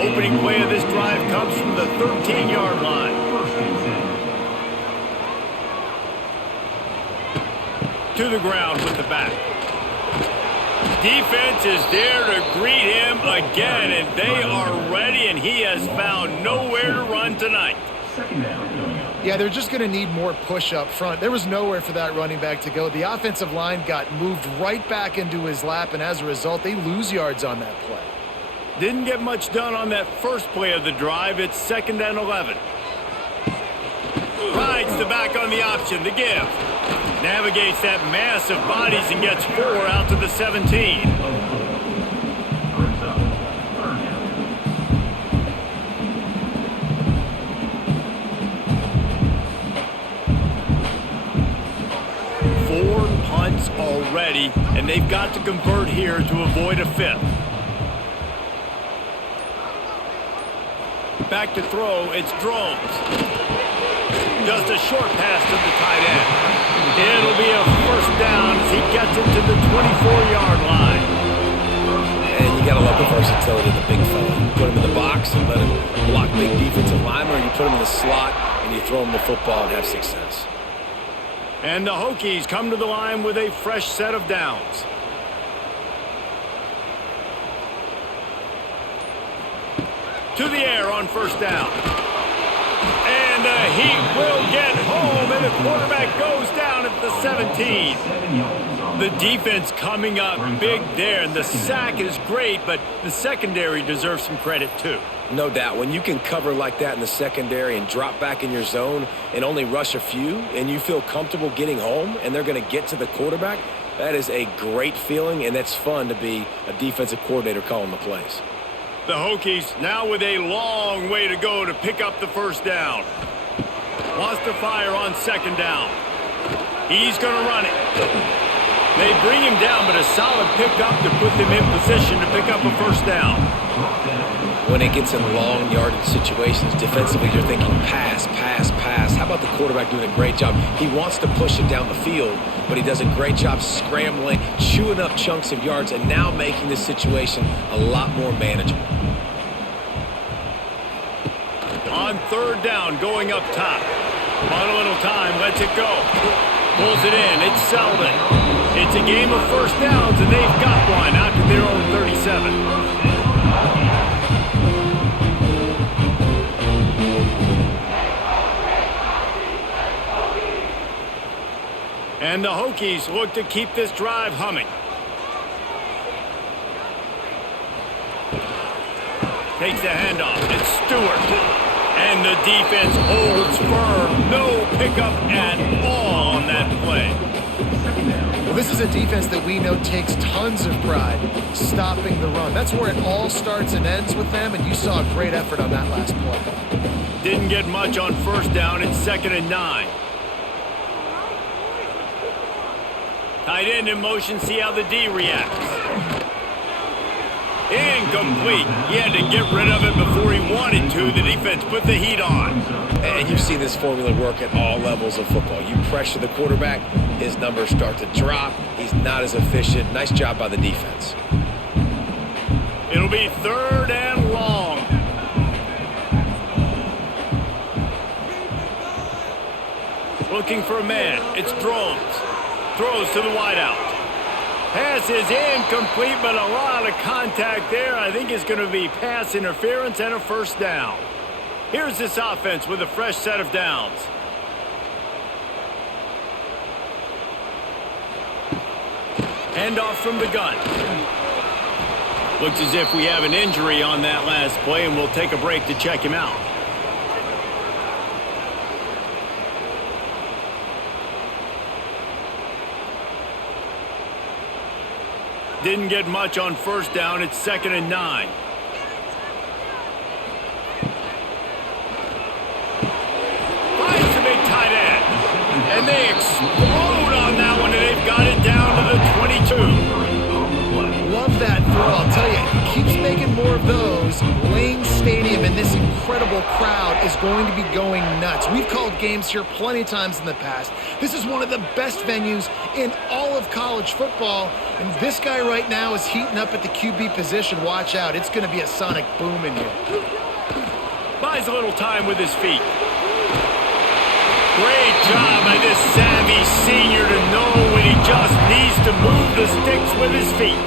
Opening play of this drive comes from the 13-yard line. To the ground with the back. Defense is there to greet him again, and they are ready, and he has found nowhere to run tonight. Yeah, they're just going to need more push up front. There was nowhere for that running back to go. The offensive line got moved right back into his lap, and as a result, they lose yards on that play. Didn't get much done on that first play of the drive. It's 2nd and 11. Rides the back on the option, the give. Navigates that mass of bodies and gets 4 out to the 17. Already 3, and they've got to convert here to avoid a 5th. Back to throw, it's Drones. Just a short pass to the tight end. It'll be a first down as he gets it to the 24-yard line. And you got to love the versatility of the big fella. You put him in the box and let him block big defensive linemen, or you put him in the slot and you throw him the football and have success. And the Hokies come to the line with a fresh set of downs. To the air on first down. And he will get home, and the quarterback goes down at the 17. The defense coming up big there, and the sack is great, but the secondary deserves some credit too. No doubt. When you can cover like that in the secondary and drop back in your zone and only rush a few, and you feel comfortable getting home, and they're going to get to the quarterback, that is a great feeling, and that's fun to be a defensive coordinator calling the plays. The Hokies now with a long way to go to pick up the first down. Wants to fire on second down. He's going to run it. They bring him down, but a solid pickup to put them in position to pick up a first down. When it gets in long yardage situations, defensively you're thinking pass, pass, pass. How about the quarterback doing a great job? He wants to push it down the field, but he does a great job scrambling, chewing up chunks of yards, and now making this situation a lot more manageable. On third down, going up top. On a little time, lets it go. Pulls it in, it's Selden. It's a game of first downs, and they've got one out to their own 37. And the Hokies look to keep this drive humming. Takes the handoff. It's Stewart. And the defense holds firm. No pickup at all on that play. Well, this is a defense that we know takes tons of pride stopping the run. That's where it all starts and ends with them, and you saw a great effort on that last play. Didn't get much on first down. It's 2nd and 9. Tight end in motion, see how the D reacts. Incomplete. He had to get rid of it before he wanted to. The defense put the heat on. And you've seen this formula work at all levels of football. You pressure the quarterback, his numbers start to drop. He's not as efficient. Nice job by the defense. It'll be 3rd and long. Looking for a man. It's Drones. Throws to the wideout. Pass is incomplete, but a lot of contact there. I think it's going to be pass interference and a first down. Here's this offense with a fresh set of downs. Handoff from the gun. Looks as if we have an injury on that last play, and we'll take a break to check him out. Didn't get much on first down. It's 2nd and 9. Finds the big tight end. And they explode on that one, and they've got it down to the 22. Love that throw. I'll tell you, he keeps making more of those. Lane Stadium and this incredible crowd is going to be going nuts. We've called games here plenty of times in the past. This is one of the best venues in all of college football. And this guy right now is heating up at the QB position. Watch out. It's going to be a sonic boom in here. Buys a little time with his feet. Great job by this savvy senior to know when he just needs to move the sticks with his feet.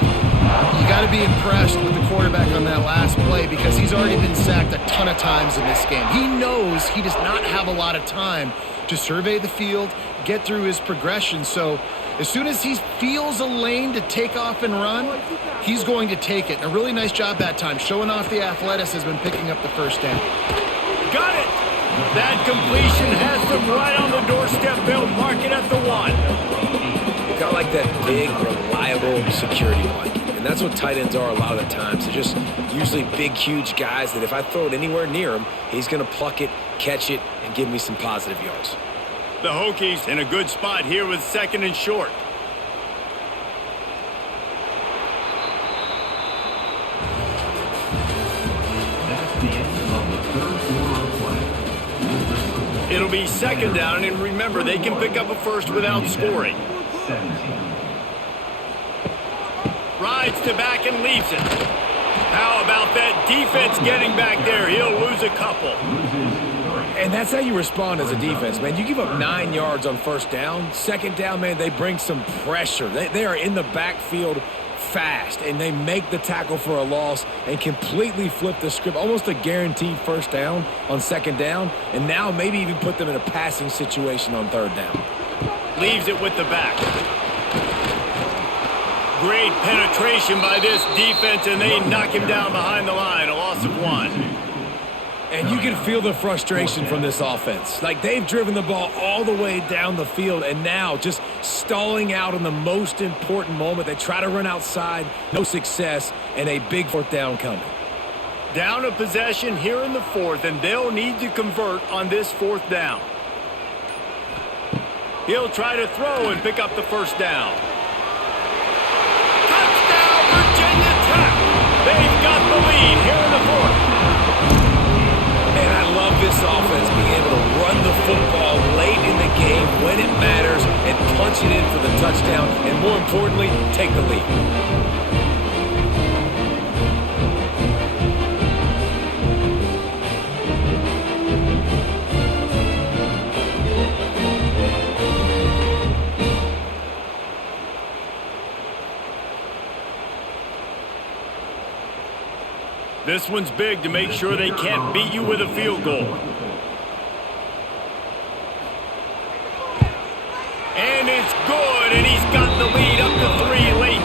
You got to be impressed with the quarterback on that last play because he's already been sacked a ton of times in this game. He knows he does not have a lot of time to survey the field, get through his progression. So as soon as he feels a lane to take off and run, he's going to take it. A really nice job that time, showing off the athleticism and picking up the first down. Got it! That completion has them right on the doorstep. They'll mark it at the 1. Got like that big, reliable security blanket. And that's what tight ends are a lot of the times. They're just usually big, huge guys that if I throw it anywhere near him, he's going to pluck it, catch it, and give me some positive yards. The Hokies in a good spot here with 2nd and short. It'll be second down, and remember, they can pick up a first without scoring. 17. Rides to back and leaves it. How about that defense getting back there? He'll lose a couple. And that's how you respond as a defense, man. You give up 9 yards on first down. Second down, man, they bring some pressure. They are in the backfield fast, and they make the tackle for a loss and completely flip the script. Almost a guaranteed first down on second down, and now maybe even put them in a passing situation on third down. Leaves it with the back. Great penetration by this defense, and they knock him down behind the line. A loss of 1. And you can feel the frustration from this offense. Like, they've driven the ball all the way down the field, and now just stalling out in the most important moment. They try to run outside, no success, and a big fourth down coming. Down a possession here in the fourth, and they'll need to convert on this fourth down. He'll try to throw and pick up the first down. Touchdown, Virginia Tech! They've got the lead here in the fourth. And I love this offense being able to run the football late in the game when it matters and punch it in for the touchdown, and more importantly, take the lead. This one's big to make sure they can't beat you with a field goal. And it's good, and he's got the lead up to 3 late.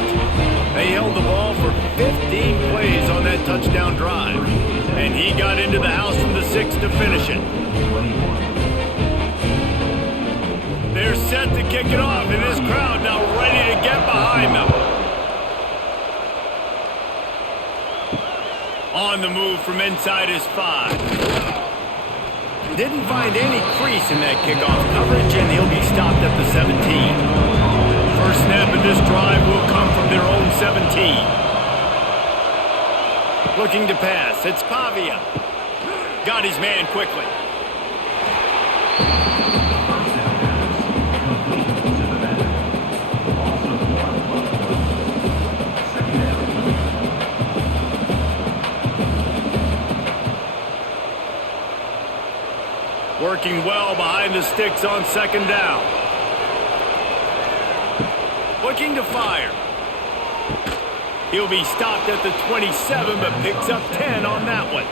They held the ball for 15 plays on that touchdown drive. And he got into the house from the 6 to finish it. They're set to kick it off, and this crowd now ready to get behind them. On the move from inside his 5. Didn't find any crease in that kickoff coverage, and he'll be stopped at the 17. First snap of this drive will come from their own 17. Looking to pass. It's Pavia. Got his man quickly. Working well behind the sticks on second down. Looking to fire. He'll be stopped at the 27, but picks up 10 on that one.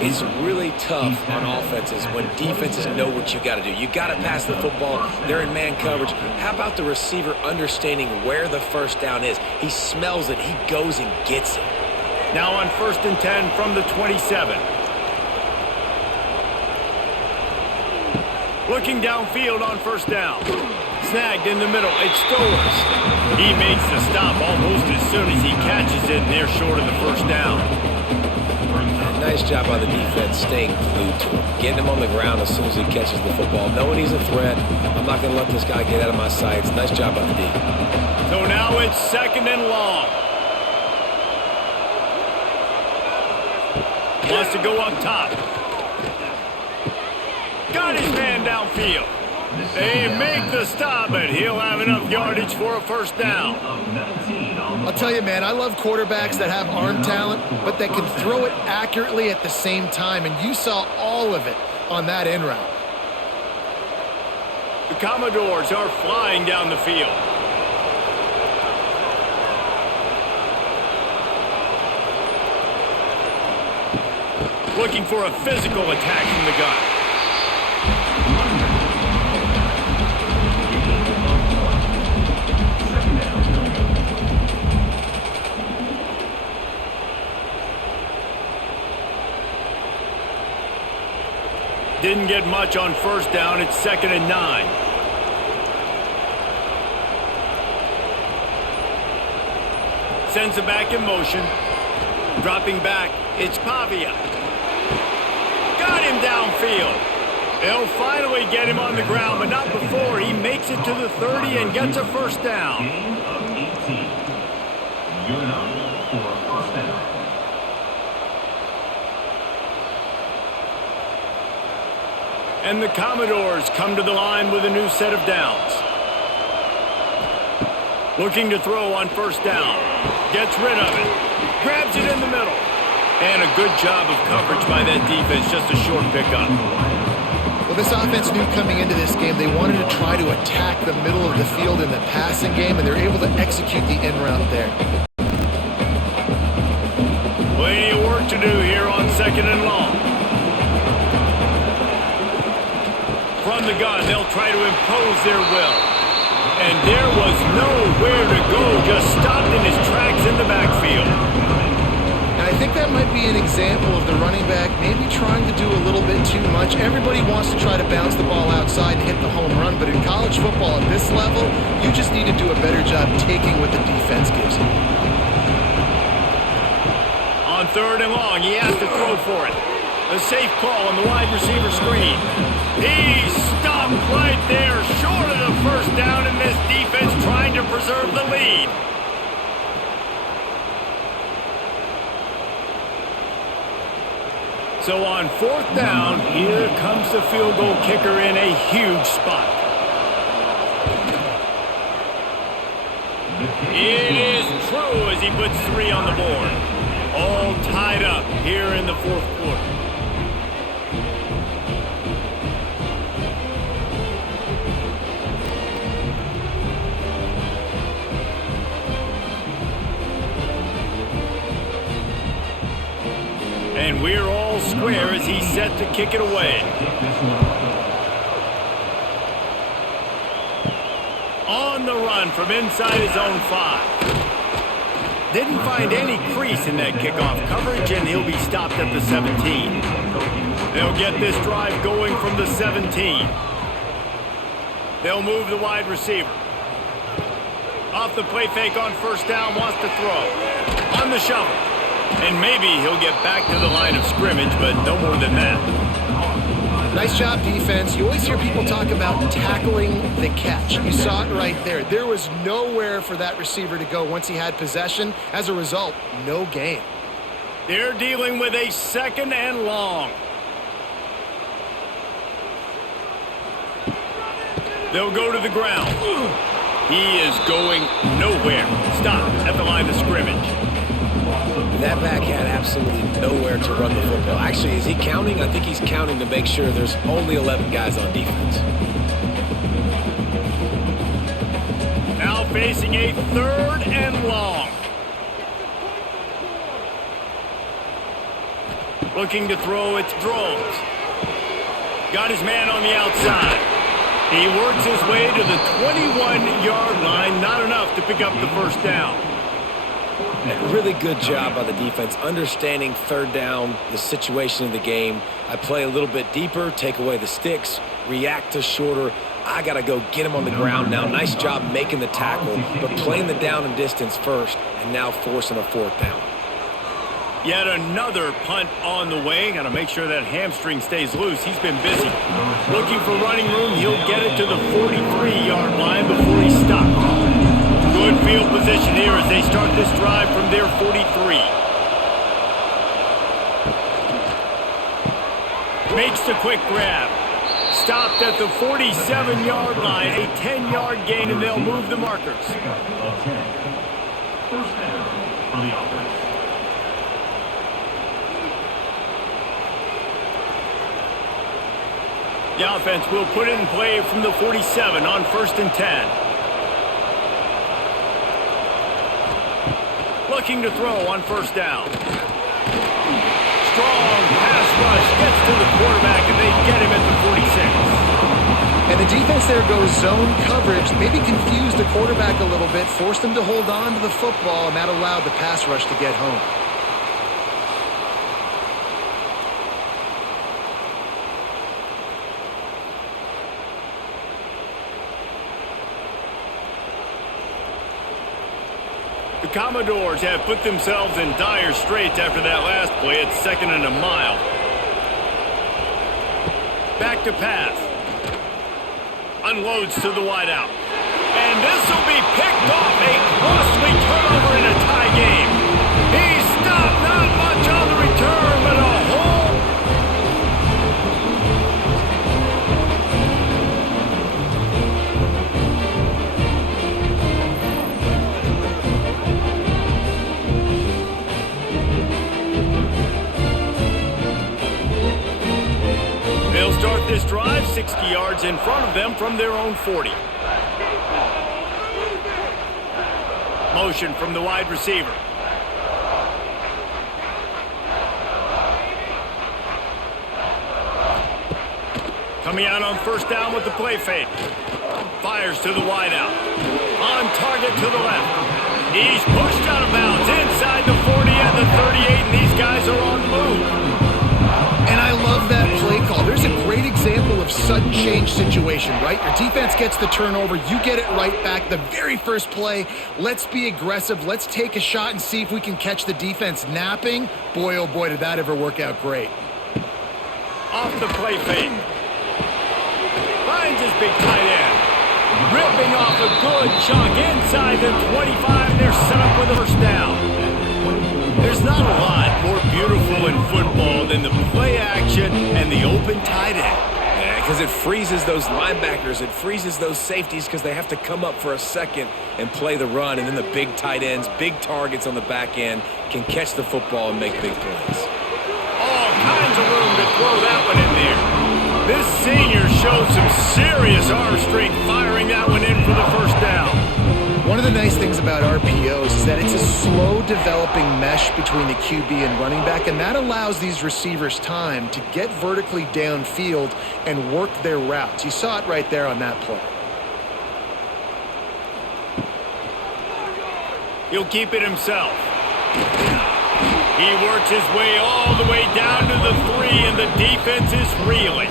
It's really tough on offenses when defenses know what you got to do. You got to pass the football. They're in man coverage. How about the receiver understanding where the first down is? He smells it. He goes and gets it. Now on 1st and 10 from the 27. Looking downfield on first down. Snagged in the middle. It's Stowers. He makes the stop almost as soon as he catches it, and they're short of the first down. Nice job by the defense staying glued to him. Getting him on the ground as soon as he catches the football. Knowing he's a threat. I'm not going to let this guy get out of my sights. Nice job by the D. So now it's second and long. Wants to go up top. Got his man downfield. They make the stop, but he'll have enough yardage for a first down. I'll tell you, man, I love quarterbacks that have arm talent, but that can throw it accurately at the same time, and you saw all of it on that in route. The Commodores are flying down the field. Looking for a physical attack from the gun. Didn't get much on first down. It's 2nd and 9. Sends it back in motion. Dropping back. It's Pavia. Got him downfield. They'll finally get him on the ground, but not before he makes it to the 30 and gets a first down. Gain of 18. Good enough for a first down. And the Commodores come to the line with a new set of downs. Looking to throw on first down. Gets rid of it. Grabs it in the middle. And a good job of coverage by that defense. Just a short pickup. Well, this offense knew coming into this game they wanted to try to attack the middle of the field in the passing game, and they're able to execute the in route there. Plenty of work to do here on 2nd and long. From the gun, they'll try to impose their will. And there was nowhere to go, just stopped in his tracks in the backfield. And I think that might be an example of the running back maybe trying to do a little bit too much. Everybody wants to try to bounce the ball outside and hit the home run, but in college football at this level, you just need to do a better job taking what the defense gives you. On 3rd and long, he has to throw for it. A safe call on the wide receiver screen. He stopped right there, short of the first down, and this defense trying to preserve the lead. So on 4th down, here comes the field goal kicker in a huge spot. It is true as he puts 3 on the board. All tied up here in the 4th quarter. And we're all square as he's set to kick it away. On the run from inside his own 5. Didn't find any crease in that kickoff coverage, and he'll be stopped at the 17. They'll get this drive going from the 17. They'll move the wide receiver. Off the play fake on first down, wants to throw. On the shovel. And maybe he'll get back to the line of scrimmage, but no more than that. Nice job, defense. You always hear people talk about tackling the catch. You saw it right there. There was nowhere for that receiver to go once he had possession. As a result, no gain. They're dealing with a 2nd and long. They'll go to the ground. He is going nowhere. Stop at the line of scrimmage. That back had absolutely nowhere to run the football. Actually, is he counting? I think he's counting to make sure there's only 11 guys on defense. Now facing a 3rd and long. Looking to throw, it's Drones. Got his man on the outside. He works his way to the 21-yard line. Not enough to pick up the first down. A really good job by the defense, understanding 3rd down, the situation of the game. I play a little bit deeper, take away the sticks, react to shorter. I got to go get him on the ground now. Nice job making the tackle, but playing the down and distance first, and now forcing a 4th down. Yet another punt on the way. Got to make sure that hamstring stays loose. He's been busy. Looking for running room. He'll get it to the 43-yard line before he stops. Good field position here as they start this drive from their 43. Makes the quick grab. Stopped at the 47-yard line. A 10-yard gain, and they'll move the markers. First down for the offense. The offense will put it in play from the 47 on 1st and 10. Looking to throw on first down. Strong pass rush gets to the quarterback, and they get him at the 46. And the defense there goes zone coverage, maybe confused the quarterback a little bit, forced him to hold on to the football, and that allowed the pass rush to get home. The Commodores have put themselves in dire straits after that last play. It's 2nd and a mile. Back to pass. Unloads to the wideout. And this will be picked off. A costly turnover in a tie game. He stopped, not much on the return, but a whole. start this drive 60 yards in front of them from their own 40. Motion from the wide receiver. Coming out on first down with the play fake. Fires to the wideout. On target to the left. He's pushed out of bounds inside the 40 and the 38, and these guys are on the move. And I love that play call. There's a great example of sudden change situation, right? Your defense gets the turnover. You get it right back. The very first play, let's be aggressive. Let's take a shot and see if we can catch the defense napping. Boy, oh boy, did that ever work out great. Off the play fake. Finds his big tight end. Ripping off a good chunk inside the 25. They're set up with a first down. There's not a lot more beautiful in football than the play action and the open tight end. Yeah, because it freezes those linebackers. It freezes those safeties because they have to come up for a second and play the run. And then the big tight ends, big targets on the back end can catch the football and make big plays. All kinds of room to throw that one in there. This senior showed some serious arm strength firing that one in for the first down. One of the nice things about RPOs is that it's a slow developing mesh between the QB and running back, and that allows these receivers time to get vertically downfield and work their routes. You saw it right there on that play. He'll keep it himself. He works his way all the way down to the 3, and the defense is reeling.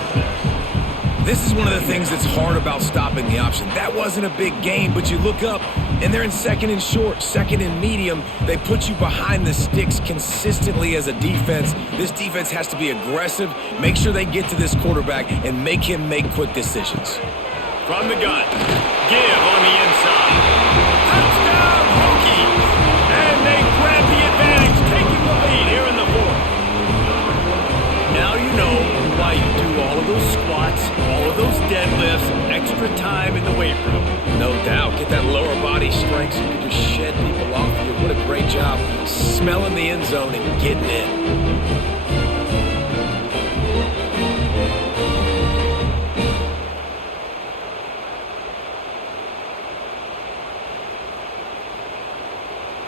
This is one of the things that's hard about stopping the option. That wasn't a big gain, but you look up, and they're in second and short, second and medium. They put you behind the sticks consistently as a defense. This defense has to be aggressive, make sure they get to this quarterback, and make him make quick decisions. From the gun, give on the inside. Touchdown, Hokies! And they grab the advantage, taking the lead here in the 4th. Now you know why you do all of those squats, all of those deadlifts, extra time in the weight room. No doubt. Get that lower body strength so you can just shed people off of you. What a great job smelling the end zone and getting in.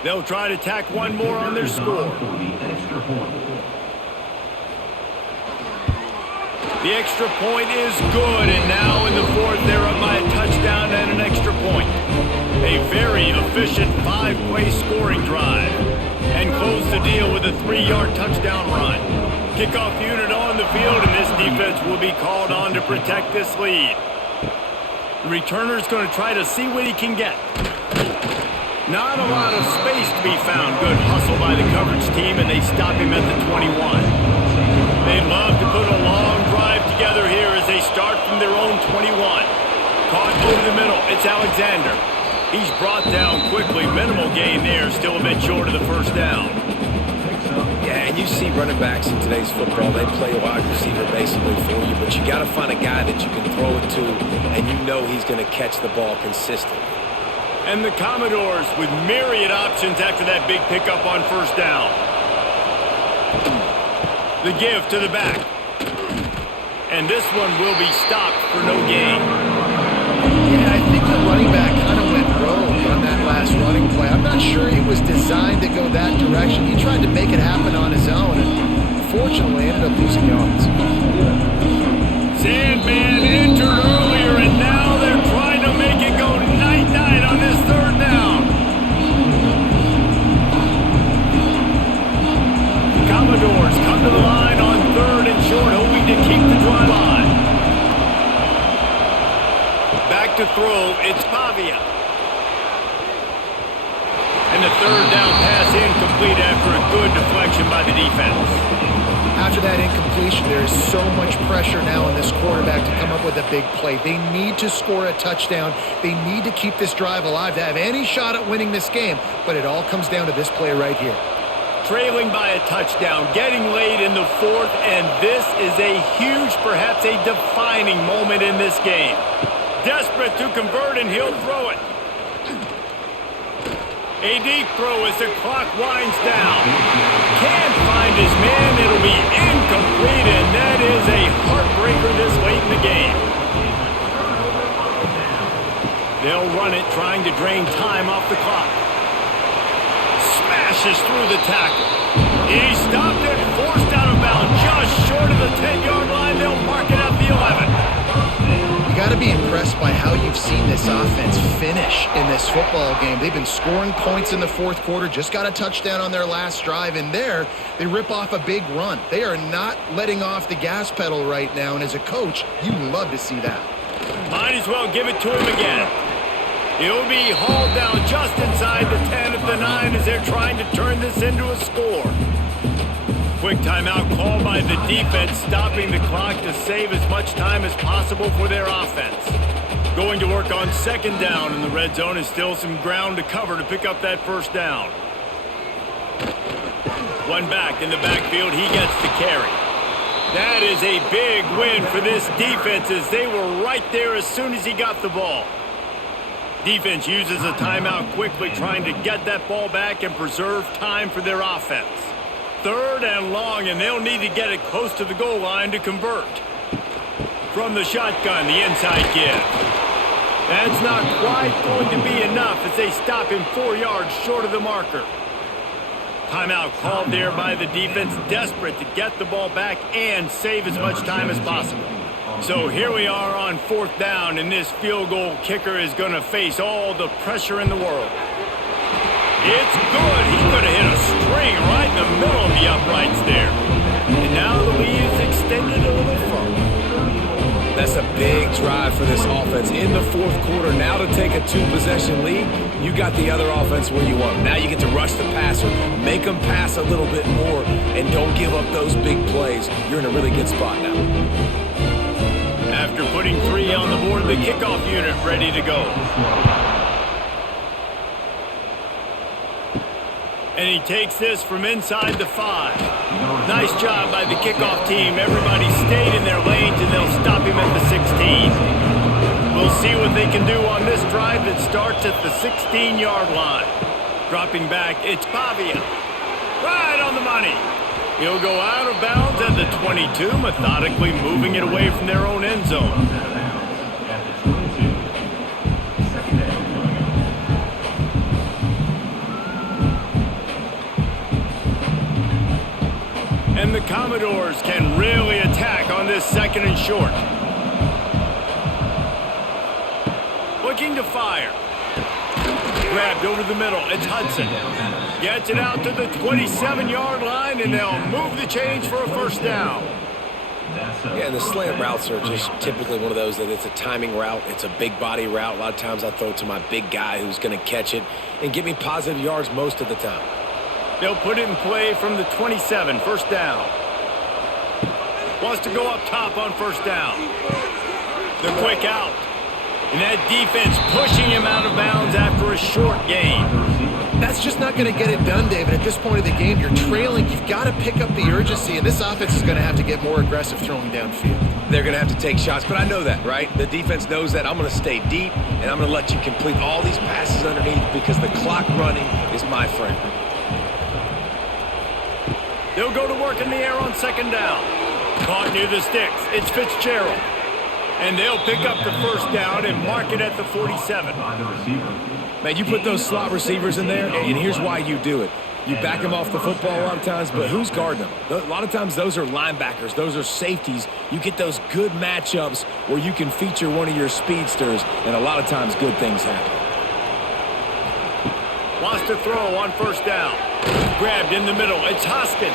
They'll try to tack one more on their score. The extra point is good, and now in the 4th, they're up by a touchdown and an extra point. A very efficient 5-play scoring drive. And close the deal with a 3-yard touchdown run. Kickoff unit on the field, and this defense will be called on to protect this lead. The returner's going to try to see what he can get. Not a lot of space to be found. Good hustle by the coverage team, and they stop him at the 21. They'd love to put a long drive together here as they start from their own 21. Caught over the middle. It's Alexander. He's brought down quickly. Minimal gain there. Still a bit short of the first down. Yeah, and you see running backs in today's football. They play wide receiver basically for you, but you got to find a guy that you can throw it to, and you know he's going to catch the ball consistently. And the Commodores with myriad options after that big pickup on first down. The give to the back. And this one will be stopped for no gain. Yeah, I think the running back kind of went rogue on that last running play. I'm not sure he was designed to go that direction. He tried to make it happen on his own, and unfortunately ended up losing yards. Sandman entered earlier, and now they're trying to make it go night-night on this 3rd down. The Commodores come to the line on 3rd and short, hoping to keep the drive on. Back to throw, it's Pavia. And the 3rd down pass incomplete after a good deflection by the defense. After that incompletion, there is so much pressure now on this quarterback to come up with a big play. They need to score a touchdown. They need to keep this drive alive to have any shot at winning this game, but it all comes down to this play right here. Trailing by a touchdown, getting late in the 4th, and this is a huge, perhaps a defining moment in this game. Desperate to convert, and he'll throw it. A deep throw as the clock winds down. Can't find his man. It'll be incomplete, and that is a heartbreaker this They'll run it, trying to drain time off the clock. Smashes through the tackle. He stopped it, forced out of bounds, just short of the 10-yard line. They'll mark it at the 11. You got to be impressed by how you've seen this offense finish in this football game. They've been scoring points in the fourth quarter, just got a touchdown on their last drive, and there they rip off a big run. They are not letting off the gas pedal right now, and as a coach, you love to see that. Might as well give it to him again. He'll be hauled down just inside the 10 at the 9 as they're trying to turn this into a score. Quick timeout called by the defense, stopping the clock to save as much time as possible for their offense. Going to work on second down in the red zone is still some ground to cover to pick up that first down. One back in the backfield, he gets the carry. That is a big win for this defense as they were right there as soon as he got the ball. Defense uses a timeout quickly, trying to get that ball back and preserve time for their offense. Third and long, and they'll need to get it close to the goal line to convert. From the shotgun, the inside give. That's not quite going to be enough as they stop him 4 yards short of the marker. Timeout called there by the defense, desperate to get the ball back and save as much time as possible. So here we are on fourth down, and this field goal kicker is going to face all the pressure in the world. It's good. He could have hit a string right in the middle of the uprights there. And now the lead is extended a little further. That's a big drive for this offense in the fourth quarter. Now to take a 2-possession lead, you got the other offense where you want them. Now you get to rush the passer, make them pass a little bit more, and don't give up those big plays. You're in a really good spot now. After putting 3 on the board, the kickoff unit ready to go. And he takes this from inside the 5. Nice job by the kickoff team. Everybody stayed in their lanes, and they'll stop him at the 16. We'll see what they can do on this drive that starts at the 16-yard line. Dropping back, it's Pavia. Right on the money. He'll go out of bounds at the 22, methodically moving it away from their own end zone. And the Commodores can really attack on this second and short. Looking to fire. Grabbed over the middle. It's Hudson. Gets it out to the 27-yard line, and they'll move the chains for a first down. Yeah, and the slant routes are just typically one of those that it's a timing route. It's a big body route. A lot of times I throw it to my big guy who's going to catch it and give me positive yards most of the time. They'll put it in play from the 27, first down. Wants to go up top on first down. The quick out. And that defense pushing him out of bounds after a short gain. That's just not going to get it done, David. At this point of the game, you're trailing. You've got to pick up the urgency, and this offense is going to have to get more aggressive throwing downfield. They're going to have to take shots, but I know that, right? The defense knows that. I'm going to stay deep, and I'm going to let you complete all these passes underneath because the clock running is my friend. They'll go to work in the air on second down. Caught near the sticks. It's Fitzgerald. And they'll pick up the first down and mark it at the 47. Man, you put those slot receivers in there, and here's why you do it. You back them off the football a lot of times, but who's guarding them? A lot of times those are linebackers. Those are safeties. You get those good matchups where you can feature one of your speedsters, and a lot of times good things happen. Wants to throw on first down. Grabbed in the middle. It's Hoskins.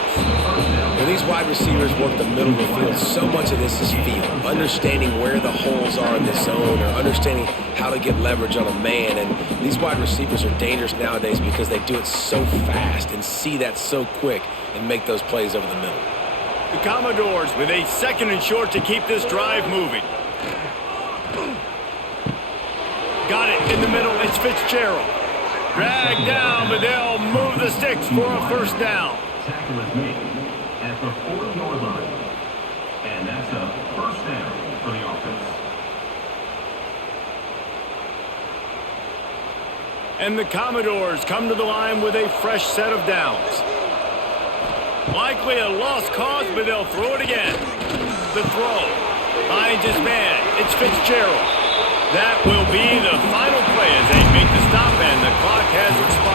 When these wide receivers work the middle of the field, so much of this is feel. Understanding where the holes are in the zone or understanding how to get leverage on a man. And these wide receivers are dangerous nowadays because they do it so fast and see that so quick and make those plays over the middle. The Commodores with a second and short to keep this drive moving. Got it in the middle. It's Fitzgerald. Dragged down, but they'll move the sticks for a first down. Tackle is made at the 4-yard line. And that's a first down for the offense. And the Commodores come to the line with a fresh set of downs. Likely a lost cause, but they'll throw it again. The throw finds his man. It's Fitzgerald. That will be the final play as they make the stop, and the clock has expired.